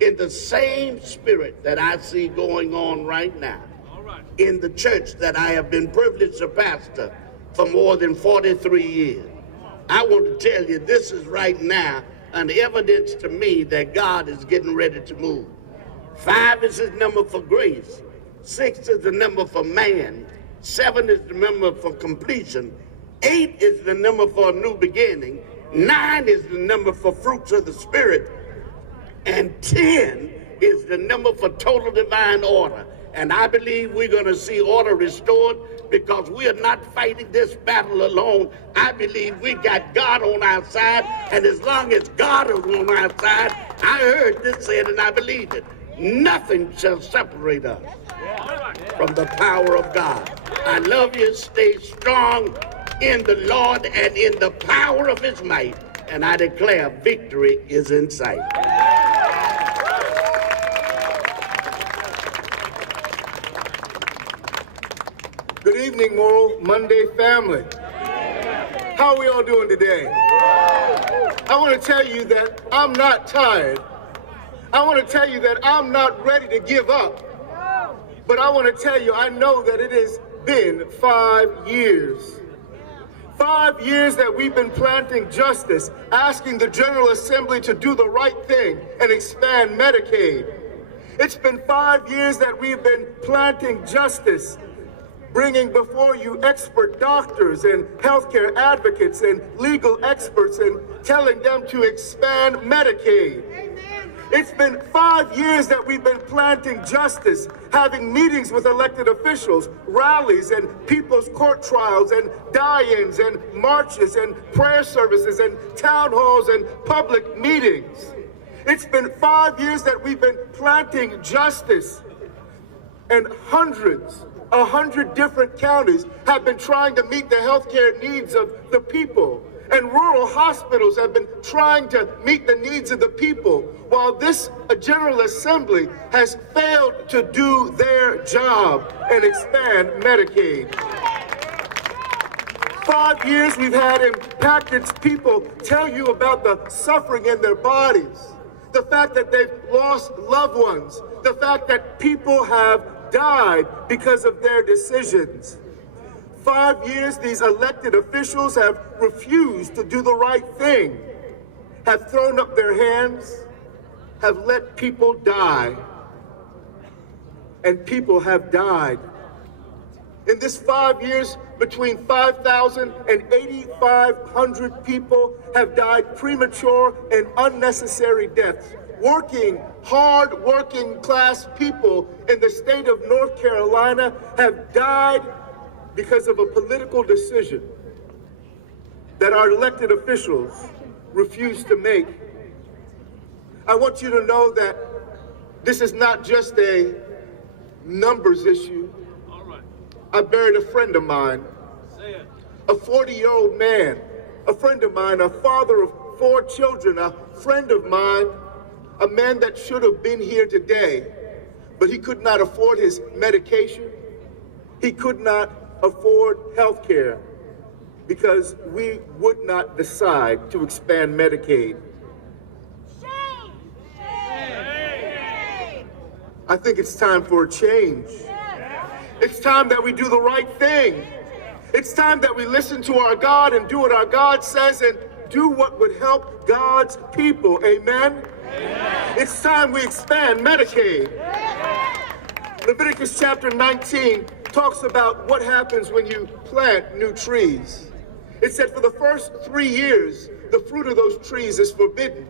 In the same spirit that I see going on right now, in the church that I have been privileged to pastor for more than 43 years, I want to tell you this is right now an evidence to me that God is getting ready to move. 5 is his number for grace. 6 is the number for man. 7 is the number for completion. 8 is the number for a new beginning. 9 is the number for fruits of the Spirit. And 10 is the number for total divine order. And I believe we're going to see order restored because we are not fighting this battle alone. I believe we got God on our side. And as long as God is on our side, I heard this said and I believe it. Nothing shall separate us from the power of God. I love you. Stay strong in the Lord and in the power of his might. And I declare victory is in sight. Good evening, Moral Monday family. How are we all doing today? I want to tell you that I'm not tired. I want to tell you that I'm not ready to give up. But I want to tell you, I know that it has been 5 years. 5 years that we've been planting justice, asking the General Assembly to do the right thing and expand Medicaid. It's been 5 years that we've been planting justice, bringing before you expert doctors and healthcare advocates and legal experts and telling them to expand Medicaid. It's been 5 years that we've been planting justice, having meetings with elected officials, rallies and people's court trials and die-ins and marches and prayer services and town halls and public meetings. It's been 5 years that we've been planting justice, and 100 different counties have been trying to meet the healthcare needs of the people. And rural hospitals have been trying to meet the needs of the people, while this General Assembly has failed to do their job and expand Medicaid. 5 years we've had impacted people tell you about the suffering in their bodies, the fact that they've lost loved ones, the fact that people have died because of their decisions. 5 years these elected officials have refused to do the right thing, have thrown up their hands, have let people die, and people have died. In this 5 years, between 5,000 and 8,500 people have died premature and unnecessary deaths. Hard-working class people in the state of North Carolina have died because of a political decision that our elected officials refuse to make. I want you to know that this is not just a numbers issue. I buried a friend of mine, a 40-year-old man, a friend of mine, a father of 4 children, a friend of mine a man that should have been here today, but he could not afford his medication. He could not afford health care because we would not decide to expand Medicaid. I think it's time for a change. It's time that we do the right thing. It's time that we listen to our God and do what our God says and do what would help God's people. Amen? Amen. It's time we expand Medicaid. Leviticus chapter 19 talks about what happens when you plant new trees. It said for the first 3 years, the fruit of those trees is forbidden.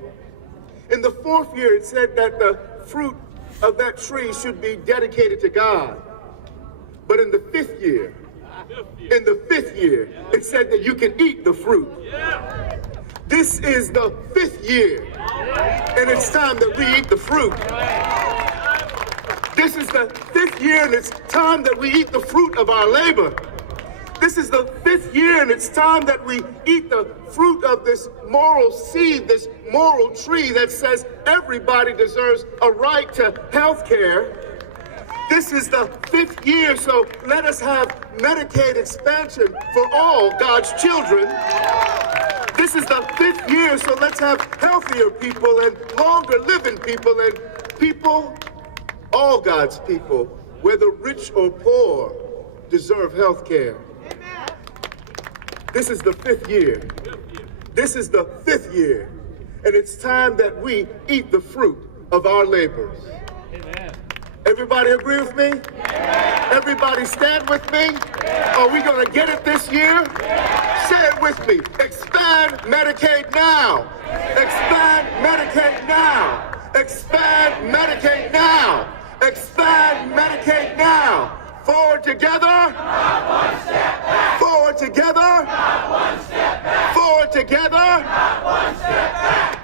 In the 4th year, it said that the fruit of that tree should be dedicated to God. But in the 5th year, it said that you can eat the fruit. This is the 5th year, and it's time that we eat the fruit. This is the 5th year, and it's time that we eat the fruit of our labor. This is the 5th year, and it's time that we eat the fruit of this moral seed, this moral tree that says everybody deserves a right to health care. This is the 5th year, so let us have Medicaid expansion for all God's children. This is the 5th year, so let's have healthier people and longer living people and people, all God's people, whether rich or poor, deserve health care. This is the 5th year. This is the 5th year, and it's time that we eat the fruit of our labors. Amen. Everybody agree with me? Yeah. Everybody stand with me? Yeah. Are we going to get it this year? Yeah. Say it with me. Expand Medicaid now. Yeah. Expand Medicaid now. Expand Medicaid now. Expand Medicaid now. Forward together. Not one step back. Forward together. Not one step back. Forward together. Not one step back.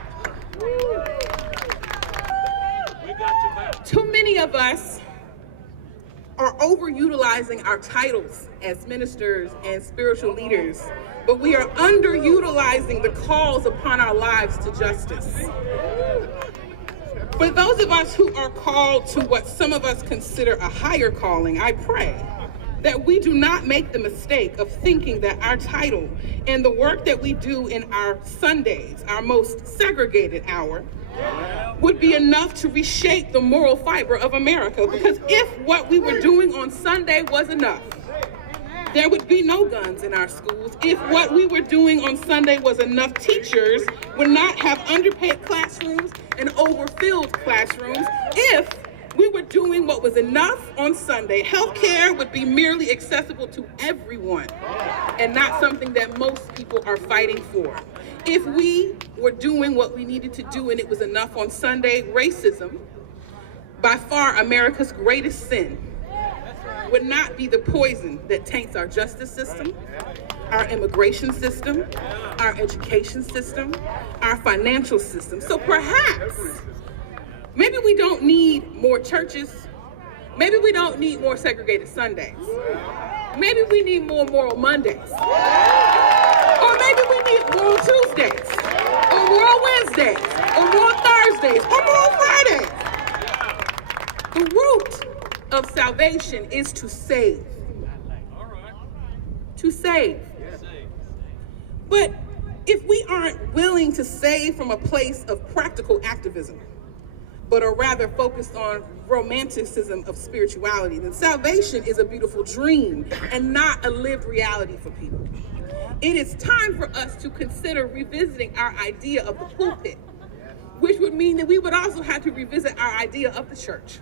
Too many of us are overutilizing our titles as ministers and spiritual leaders, but we are underutilizing the calls upon our lives to justice. For those of us who are called to what some of us consider a higher calling, I pray that we do not make the mistake of thinking that our title and the work that we do in our Sundays, our most segregated hour, would be enough to reshape the moral fiber of America. Because if what we were doing on Sunday was enough, there would be no guns in our schools. If what we were doing on Sunday was enough, teachers would not have underpaid classrooms and overfilled classrooms. If we were doing what was enough on Sunday, healthcare would be merely accessible to everyone and not something that most people are fighting for. If we were doing what we needed to do and it was enough on Sunday, racism, by far America's greatest sin, would not be the poison that taints our justice system, our immigration system, our education system, our financial system. So perhaps, maybe we don't need more churches. Maybe we don't need more segregated Sundays. Maybe we need more moral Mondays. Or maybe we need moral Tuesdays, or moral Wednesdays, or moral Thursdays, or moral Fridays. The root of salvation is to save. To save. But if we aren't willing to save from a place of practical activism, but are rather focused on romanticism of spirituality, then salvation is a beautiful dream and not a lived reality for people. It is time for us to consider revisiting our idea of the pulpit, which would mean that we would also have to revisit our idea of the church.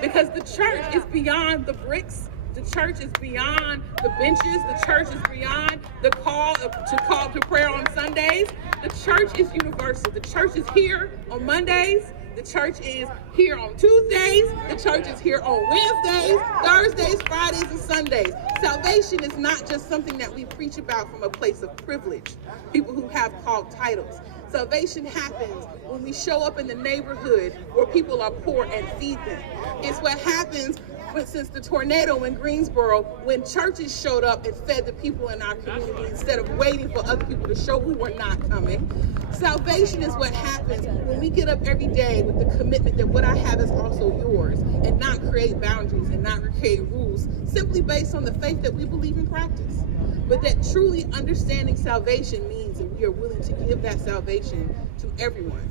Because the church is beyond the bricks, the church is beyond the benches, the church is beyond the call to prayer on Sundays. The church is universal. The church is here on Mondays. The church is here on Tuesdays. The church is here on Wednesdays, Thursdays, Fridays, and Sundays. Salvation is not just something that we preach about from a place of privilege, people who have called titles. Salvation happens when we show up in the neighborhood where people are poor and feed them. It's what happens since the tornado in Greensboro, when churches showed up and fed the people in our community instead of waiting for other people to show who were not coming. Salvation is what happens when we get up every day with the commitment that what I have is also yours, and not create boundaries and not create rules simply based on the faith that we believe in practice. But that truly understanding salvation means that we are willing to give that salvation to everyone,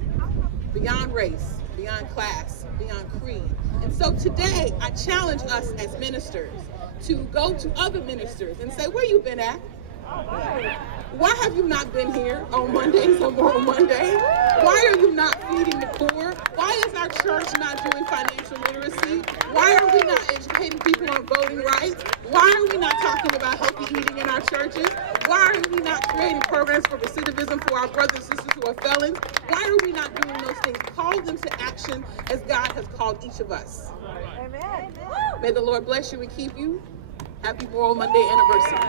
beyond race, beyond class, beyond creed. And so today, I challenge us as ministers to go to other ministers and say, where you been at? Why have you not been here on Mondays or Moral Monday? Why are you not feeding the poor? Why is our church not doing financial literacy? Why are we not educating people on voting rights? Why are we not talking about healthy eating in our churches? Why are we not creating programs for recidivism for our brothers and sisters who are felons? Why are we not doing those things? Call them to action as God has called each of us. Amen. May the Lord bless you and keep you. Happy Moral Monday anniversary.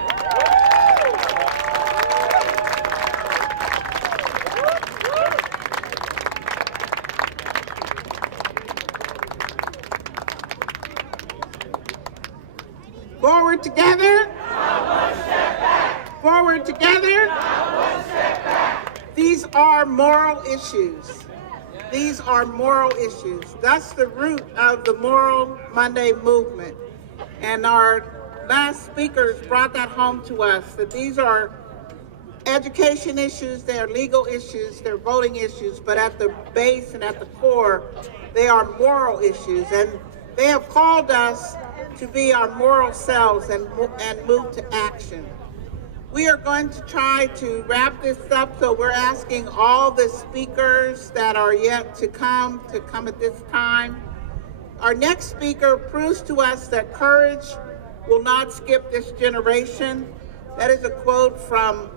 Forward together. Forward together. These are moral issues. These are moral issues. That's the root of the Moral Monday movement. And our last speakers brought that home to us, that these are education issues, they're legal issues, they're voting issues, but at the base and at the core, they are moral issues. And they have called us to be our moral selves and move to action. We are going to try to wrap this up, so we're asking all the speakers that are yet to come at this time. Our next speaker proves to us that courage will not skip this generation. That is a quote from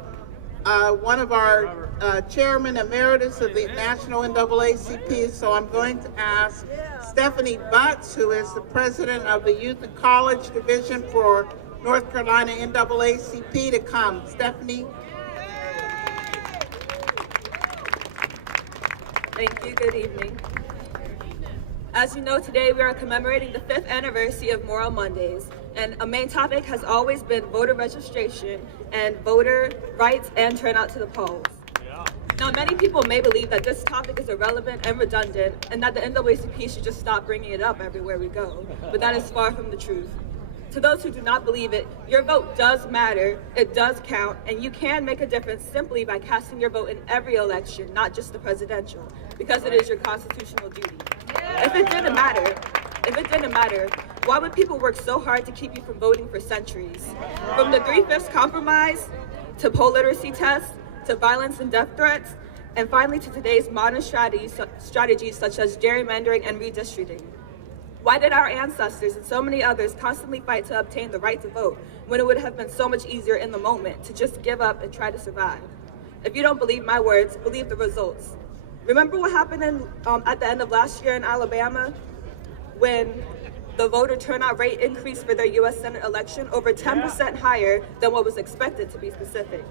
one of our chairman emeritus of the National NAACP, so I'm going to ask Stephanie Butts, who is the president of the Youth and College Division for North Carolina NAACP, to come. Stephanie. Thank you. Good evening. As you know, today we are commemorating the 5th anniversary of Moral Mondays, and a main topic has always been voter registration and voter rights and turnout to the polls. Now, many people may believe that this topic is irrelevant and redundant, and that the NAACP should just stop bringing it up everywhere we go, but that is far from the truth. To those who do not believe it, your vote does matter, it does count, and you can make a difference simply by casting your vote in every election, not just the presidential, because it is your constitutional duty. If it didn't matter, why would people work so hard to keep you from voting for centuries? From the 3/5 compromise, to poll literacy tests, to violence and death threats, and finally to today's modern strategies such as gerrymandering and redistricting. Why did our ancestors and so many others constantly fight to obtain the right to vote when it would have been so much easier in the moment to just give up and try to survive? If you don't believe my words, believe the results. Remember what happened at the end of last year in Alabama when the voter turnout rate increased for their U.S. Senate election over 10% higher than what was expected, to be specific.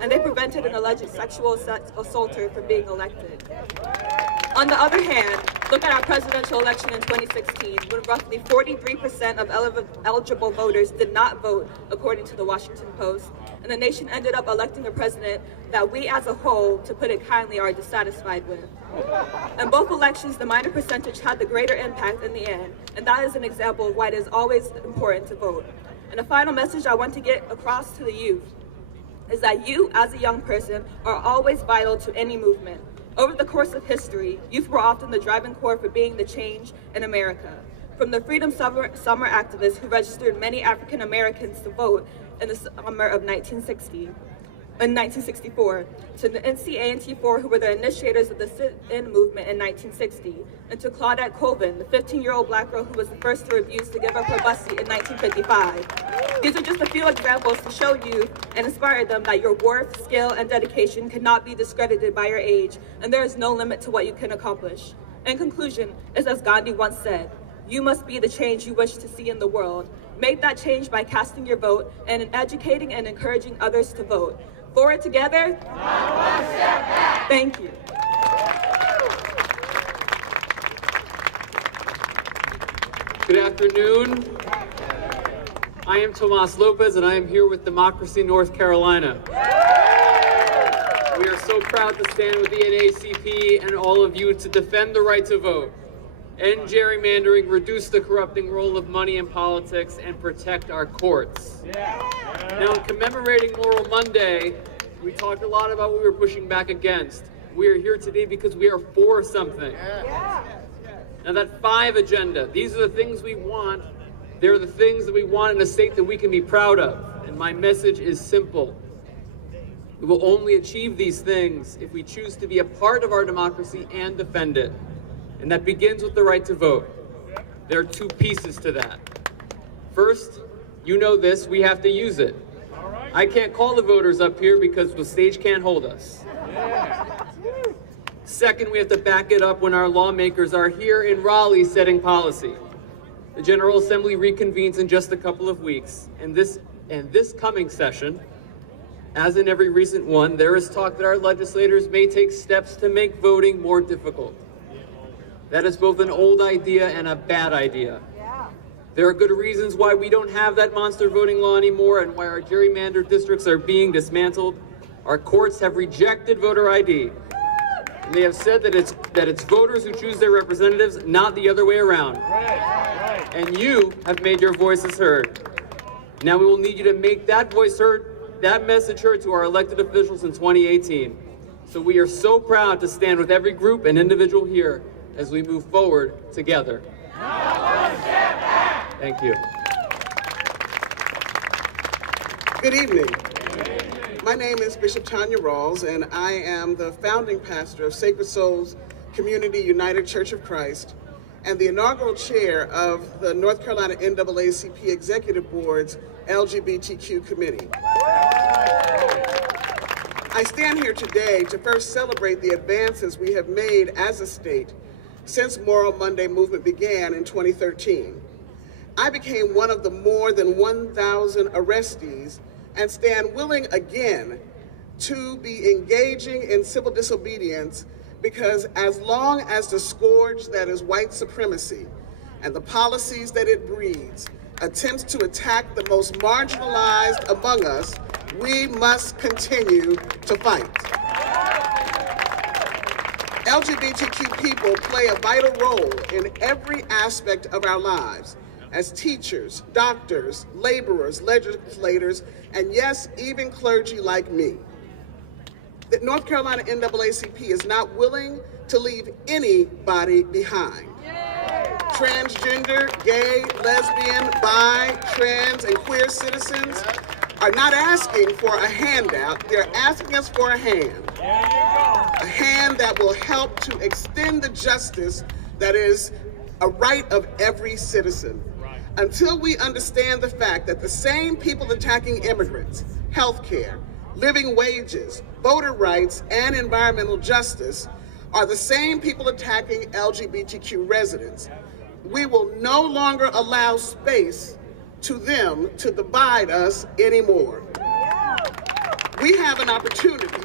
And they prevented an alleged sexual assaulter from being elected. On the other hand, look at our presidential election in 2016, when roughly 43% of eligible voters did not vote, according to the Washington Post, and the nation ended up electing a president that we as a whole, to put it kindly, are dissatisfied with. In both elections, the minor percentage had the greater impact in the end, and that is an example of why it is always important to vote. And the final message I want to get across to the youth is that you, as a young person, are always vital to any movement. Over the course of history, youth were often the driving core for being the change in America. From the Freedom Summer activists who registered many African Americans to vote in the summer of 1964, to the NCA&T4, who were the initiators of the sit-in movement in 1960, and to Claudette Colvin, the 15-year-old black girl who was the first to refuse to give up her bus seat in 1955. These are just a few examples to show you and inspire them that your worth, skill, and dedication cannot be discredited by your age, and there is no limit to what you can accomplish. In conclusion, it's as Gandhi once said, you must be the change you wish to see in the world. Make that change by casting your vote and in educating and encouraging others to vote. Forward together. Thank you. Good afternoon. I am Tomas Lopez, and I am here with Democracy North Carolina. We are so proud to stand with the NAACP and all of you to defend the right to vote, end gerrymandering, reduce the corrupting role of money in politics, and protect our courts. Now, in commemorating Moral Monday, we talked a lot about what we were pushing back against. We are here today because we are for something. Now, that 5 agenda, these are the things we want. They're the things that we want in a state that we can be proud of. And my message is simple. We will only achieve these things if we choose to be a part of our democracy and defend it. And that begins with the right to vote. There are 2 pieces to that. First, you know this, we have to use it. I can't call the voters up here because the stage can't hold us. Second, we have to back it up when our lawmakers are here in Raleigh setting policy. The General Assembly reconvenes in just a couple of weeks, and this coming session, as in every recent one, there is talk that our legislators may take steps to make voting more difficult. That is both an old idea and a bad idea. There are good reasons why we don't have that monster voting law anymore and why our gerrymandered districts are being dismantled. Our courts have rejected voter ID. And they have said that it's voters who choose their representatives, not the other way around. And you have made your voices heard. Now we will need you to make that voice heard, that message heard to our elected officials in 2018. So we are so proud to stand with every group and individual here as we move forward together. Thank you. Good evening. My name is Bishop Tanya Rawls, and I am the founding pastor of Sacred Souls Community United Church of Christ and the inaugural chair of the North Carolina NAACP Executive Board's LGBTQ Committee. I stand here today to first celebrate the advances we have made as a state since Moral Monday movement began in 2013. I became one of the more than 1,000 arrestees and stand willing again to be engaging in civil disobedience because as long as the scourge that is white supremacy and the policies that it breeds attempts to attack the most marginalized among us, we must continue to fight. LGBTQ people play a vital role in every aspect of our lives as teachers, doctors, laborers, legislators, and yes, even clergy like me. The North Carolina NAACP is not willing to leave anybody behind. Transgender, gay, lesbian, bi, trans, and queer citizens are not asking for a handout, they're asking us for a hand. A hand that will help to extend the justice that is a right of every citizen. Until we understand the fact that the same people attacking immigrants, healthcare, living wages, voter rights, and environmental justice are the same people attacking LGBTQ residents, we will no longer allow space to them to divide us anymore. We have an opportunity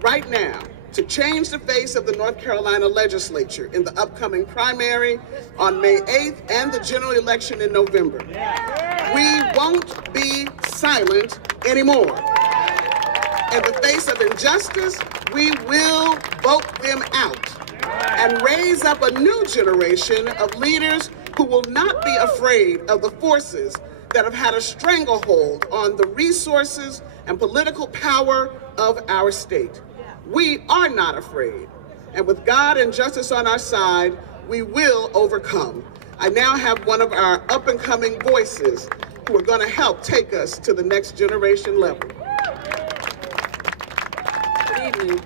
right now to change the face of the North Carolina legislature in the upcoming primary on May 8th and the general election in November. We won't be silent anymore. In the face of injustice, we will vote them out and raise up a new generation of leaders who will not be afraid of the forces that have had a stranglehold on the resources and political power of our state. We are not afraid, and with God and justice on our side, we will overcome. I now have one of our up-and-coming voices who are going to help take us to the next generation level. Good evening.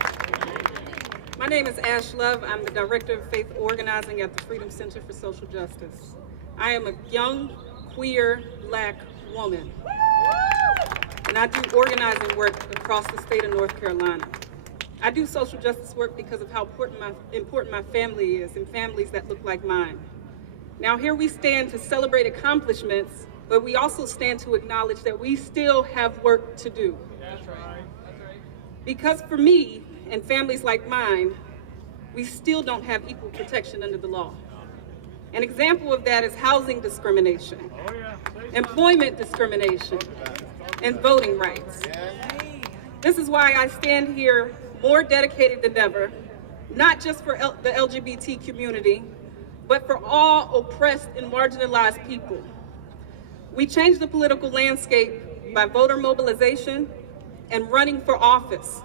My name is Ash Love. I'm the Director of Faith Organizing at the Freedom Center for Social Justice. I am a young, queer, Black woman, and I do organizing work across the state of North Carolina. I do social justice work because of how important my family is and families that look like mine. Now here we stand to celebrate accomplishments, but we also stand to acknowledge that we still have work to do. That's right. Because for me and families like mine, we still don't have equal protection under the law. An example of that is housing discrimination, employment discrimination, and voting rights. This is why I stand here more dedicated than ever, not just for the LGBT community, but for all oppressed and marginalized people. We change the political landscape by voter mobilization and running for office.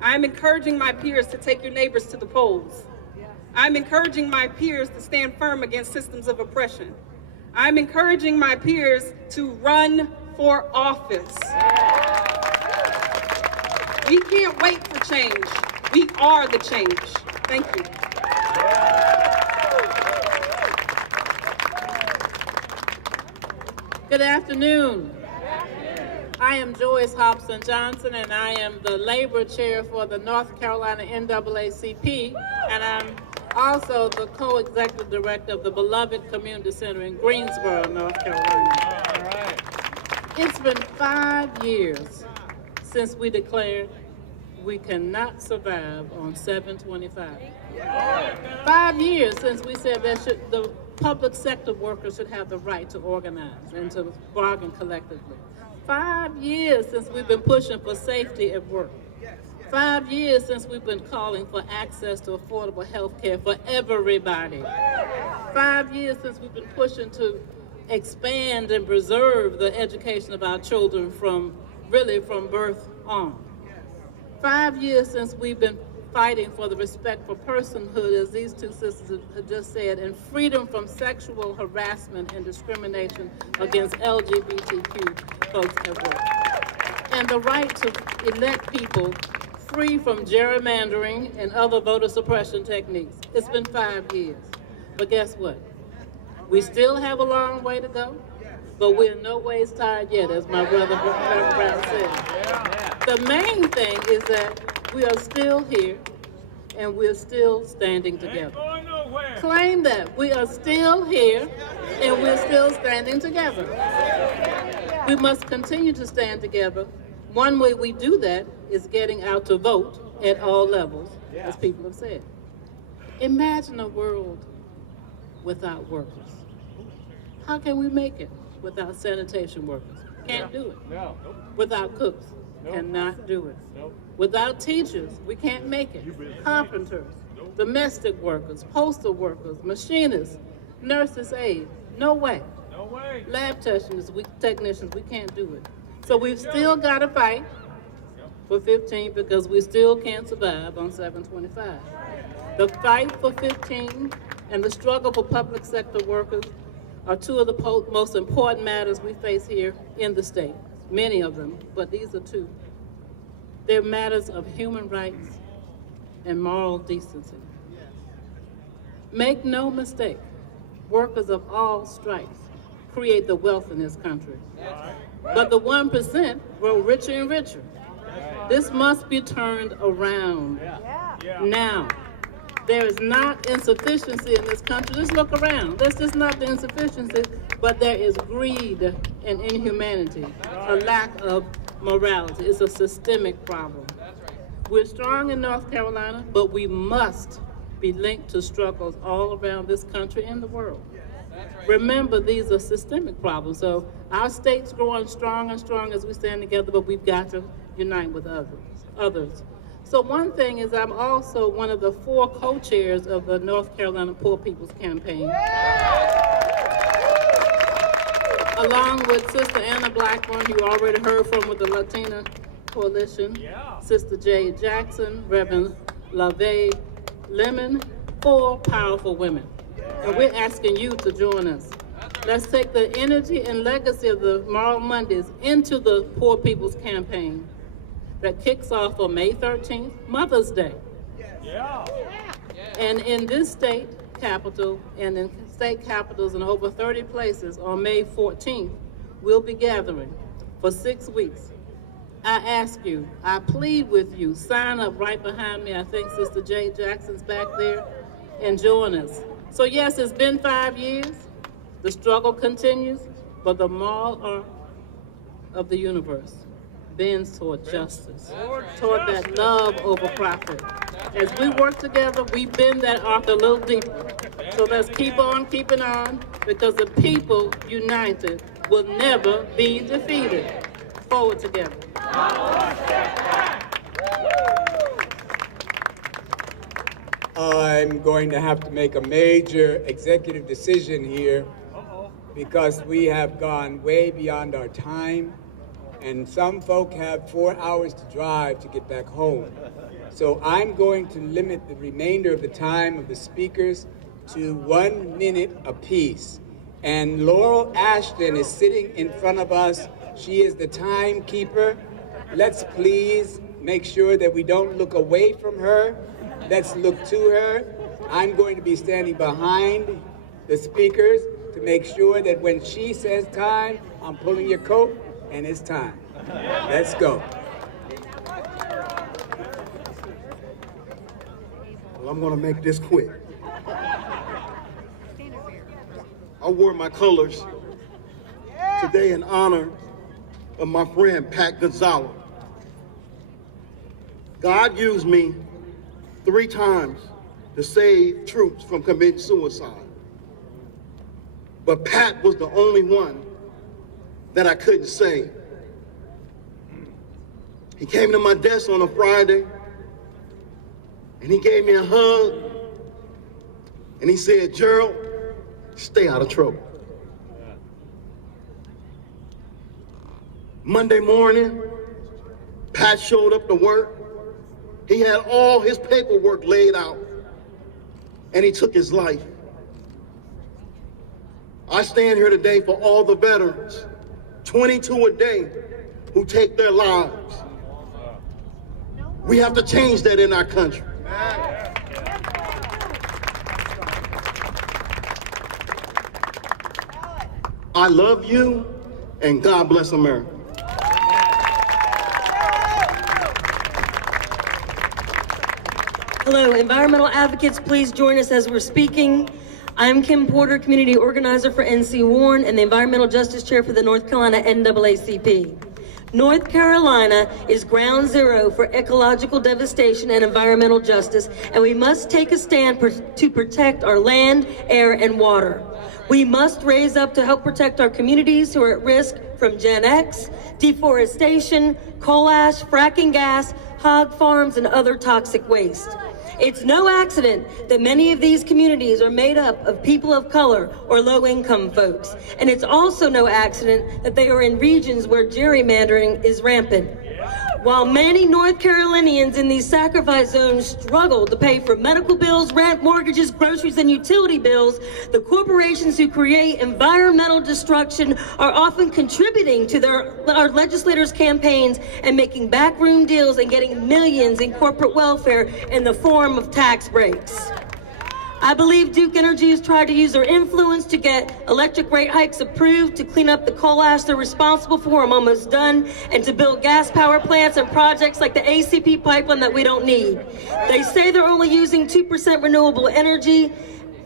I'm encouraging my peers to take your neighbors to the polls. I'm encouraging my peers to stand firm against systems of oppression. I'm encouraging my peers to run for office. We can't wait for change. We are the change. Thank you. Good afternoon. I am Joyce Hobson Johnson, and I am the labor chair for the North Carolina NAACP, and I'm also the co-executive director of the beloved Community Center in Greensboro, North Carolina. All right. It's been 5 years since we declared we cannot survive on 725. 5 years since we said that the public sector workers should have the right to organize and to bargain collectively. 5 years since we've been pushing for safety at work. 5 years since we've been calling for access to affordable health care for everybody. 5 years since we've been pushing to expand and preserve the education of our children from birth on. 5 years since we've been fighting for the respect for personhood, as these two sisters have just said, and freedom from sexual harassment and discrimination against LGBTQ folks at work. And the right to elect people free from gerrymandering and other voter suppression techniques. It's been 5 years. But guess what? We still have a long way to go, but we're in no ways tired yet, as my brother Brown said. The main thing is that we are still here and we're still standing together. Claim that we are still here and we're still standing together. We must continue to stand together. One way we do that is getting out to vote at all levels, as people have said. Imagine a world without workers. How can we make it without sanitation workers? Can't do it. Without cooks, cannot do it. Without teachers, we can't make it. Carpenters, domestic workers, postal workers, machinists, nurses' aides, no way. Lab technicians, we can't do it. So we've still got to fight for 15 because we still can't survive on 725. The fight for 15 and the struggle for public sector workers are two of the most important matters we face here in the state. Many of them, but these are two. They're matters of human rights and moral decency. Make no mistake, workers of all stripes create the wealth in this country. But the 1% grow richer and richer. This must be turned around now. There is not insufficiency in this country. Just look around. There's just not the insufficiency, but there is greed and inhumanity, a lack of morality. It's a systemic problem. We're strong in North Carolina, but we must be linked to struggles all around this country and the world. Remember, these are systemic problems. So our state's growing strong and strong as we stand together, but we've got to unite with others. So one thing is I'm also one of the 4 co-chairs of the North Carolina Poor People's Campaign. Along with Sister Anna Blackburn, who you already heard from with the Latina Coalition, Sister Jay Jackson, Reverend LaVey Lemon, 4 powerful women. And we're asking you to join us. Let's take the energy and legacy of the Moral Mondays into the Poor People's Campaign that kicks off on May 13th, Mother's Day. And in this state capital and in state capitals in over 30 places on May 14th, we'll be gathering for 6 weeks. I ask you, I plead with you, sign up right behind me. I think Sister Jay Jackson's back there, and join us. So yes, it's been 5 years. The struggle continues, but the moral arc of the universe bends toward justice, toward that love over profit. As we work together, we bend that arc a little deeper. So let's keep on keeping on, because the people united will never be defeated. Forward together. I'm going to have to make a major executive decision here because we have gone way beyond our time, and some folk have 4 hours to drive to get back home. So I'm going to limit the remainder of the time of the speakers to 1 minute apiece. And Laurel Ashton is sitting in front of us. She is the timekeeper. Let's please make sure that we don't look away from her. Let's look to her. I'm going to be standing behind the speakers to make sure that when she says time, I'm pulling your coat and it's time. Let's go. Well, I'm gonna make this quick. I wore my colors today in honor of my friend, Pat Gonzalez. God used me 3 times to save troops from committing suicide. But Pat was the only one that I couldn't save. He came to my desk on a Friday and he gave me a hug and he said, "Gerald, stay out of trouble." Monday morning, Pat showed up to work. He had all his paperwork laid out, and he took his life. I stand here today for all the veterans, 22 a day, who take their lives. We have to change that in our country. I love you, and God bless America. Hello, environmental advocates, please join us as we're speaking. I'm Kim Porter, community organizer for NC Warren and the environmental justice chair for the North Carolina NAACP. North Carolina is ground zero for ecological devastation and environmental justice, and we must take a stand to protect our land, air, and water. We must raise up to help protect our communities who are at risk from Gen X, deforestation, coal ash, fracking gas, hog farms, and other toxic waste. It's no accident that many of these communities are made up of people of color or low-income folks. And it's also no accident that they are in regions where gerrymandering is rampant. While many North Carolinians in these sacrifice zones struggle to pay for medical bills, rent, mortgages, groceries, and utility bills, the corporations who create environmental destruction are often contributing to our legislators' campaigns and making backroom deals and getting millions in corporate welfare in the form of tax breaks. I believe Duke Energy has tried to use their influence to get electric rate hikes approved to clean up the coal ash they're responsible for. I'm almost done. And to build gas power plants and projects like the ACP pipeline that we don't need. They say they're only using 2% renewable energy.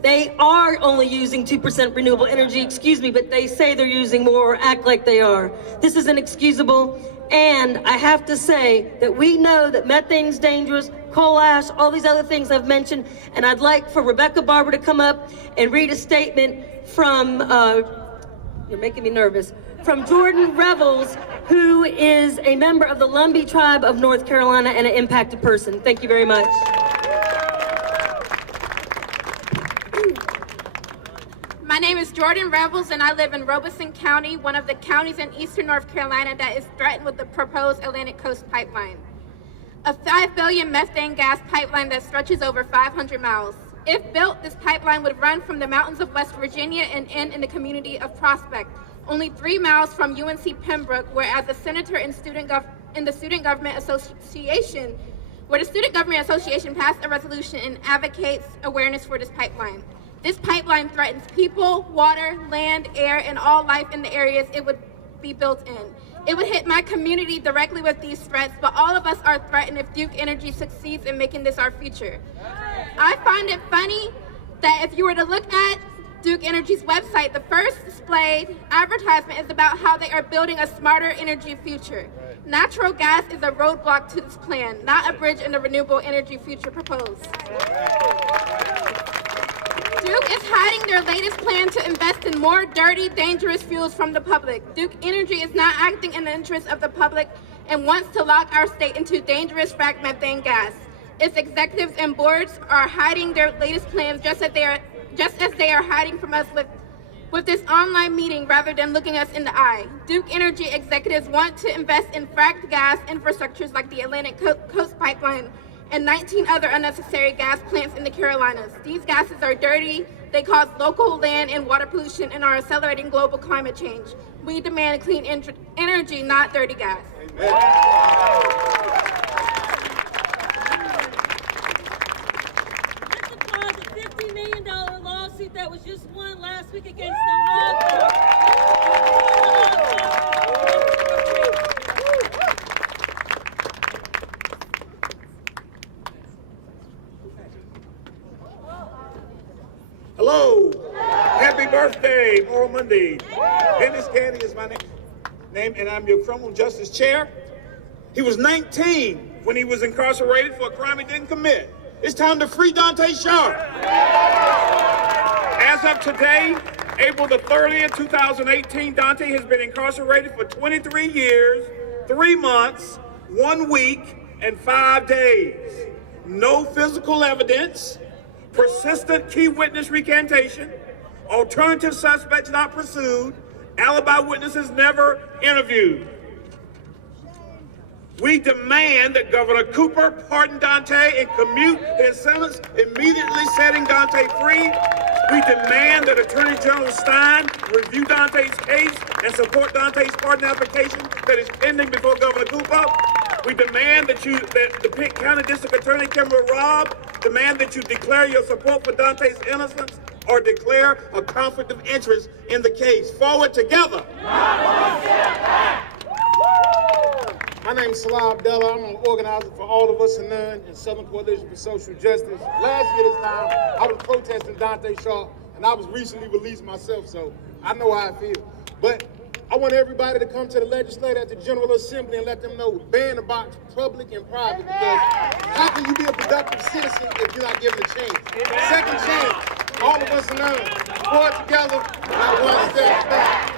They are only using 2% renewable energy, but they say they're using more or act like they are. This is inexcusable. And I have to say that we know that methane's dangerous, coal ash, all these other things I've mentioned, and I'd like for Rebecca Barber to come up and read a statement from, you're making me nervous, from Jordan Revels, who is a member of the Lumbee tribe of North Carolina and an impacted person. Thank you very much. My name is Jordan Revels, and I live in Robeson County, one of the counties in eastern North Carolina that is threatened with the proposed Atlantic Coast Pipeline, a 5 billion methane gas pipeline that stretches over 500 miles. If built, this pipeline would run from the mountains of West Virginia and end in the community of Prospect, only 3 miles from UNC Pembroke, whereas the senator in the Student Government Association passed a resolution and advocates awareness for this pipeline. This pipeline threatens people, water, land, air, and all life in the areas it would be built in. It would hit my community directly with these threats, but all of us are threatened if Duke Energy succeeds in making this our future. I find it funny that if you were to look at Duke Energy's website, the first displayed advertisement is about how they are building a smarter energy future. Natural gas is a roadblock to this plan, not a bridge in the renewable energy future proposed. Duke is hiding their latest plan to invest in more dirty, dangerous fuels from the public. Duke Energy is not acting in the interest of the public and wants to lock our state into dangerous fracked methane gas. Its executives and boards are hiding their latest plans just as they are hiding from us with this online meeting rather than looking us in the eye. Duke Energy executives want to invest in fracked gas infrastructures like the Atlantic Coast Pipeline and 19 other unnecessary gas plants in the Carolinas. These gases are dirty, they cause local land and water pollution, and are accelerating global climate change. We demand clean energy, not dirty gas. Let's applaud the $50 million lawsuit that was just won last week against the Rawls. Hello. Happy birthday, Moral Monday. Dennis Caddy is my name, and I'm your criminal justice chair. He was 19 when he was incarcerated for a crime he didn't commit. It's time to free Dante Sharp. As of today, April the 30th, 2018, Dante has been incarcerated for 23 years, 3 months, 1 week, and 5 days. No physical evidence, persistent key witness recantation, alternative suspects not pursued, alibi witnesses never interviewed. We demand that Governor Cooper pardon Dante and commute his sentence, immediately setting Dante free. We demand that Attorney General Stein review Dante's case and support Dante's pardon application that is pending before Governor Cooper. We demand that the Pitt County District Attorney Kimberly Robb demand that you declare your support for Dante's innocence or declare a conflict of interest in the case. Forward together. My name is Salah Abdullah. I'm an organizer for All of Us and None and Southern Coalition for Social Justice. Last year this time, I was protesting Dante Sharp, and I was recently released myself, so I know how I feel. But I want everybody to come to the legislature at the General Assembly and let them know, ban the box, public and private, because how can you be a productive citizen if you're not given a chance? Second chance, All of Us and None. Forward together, not one step back.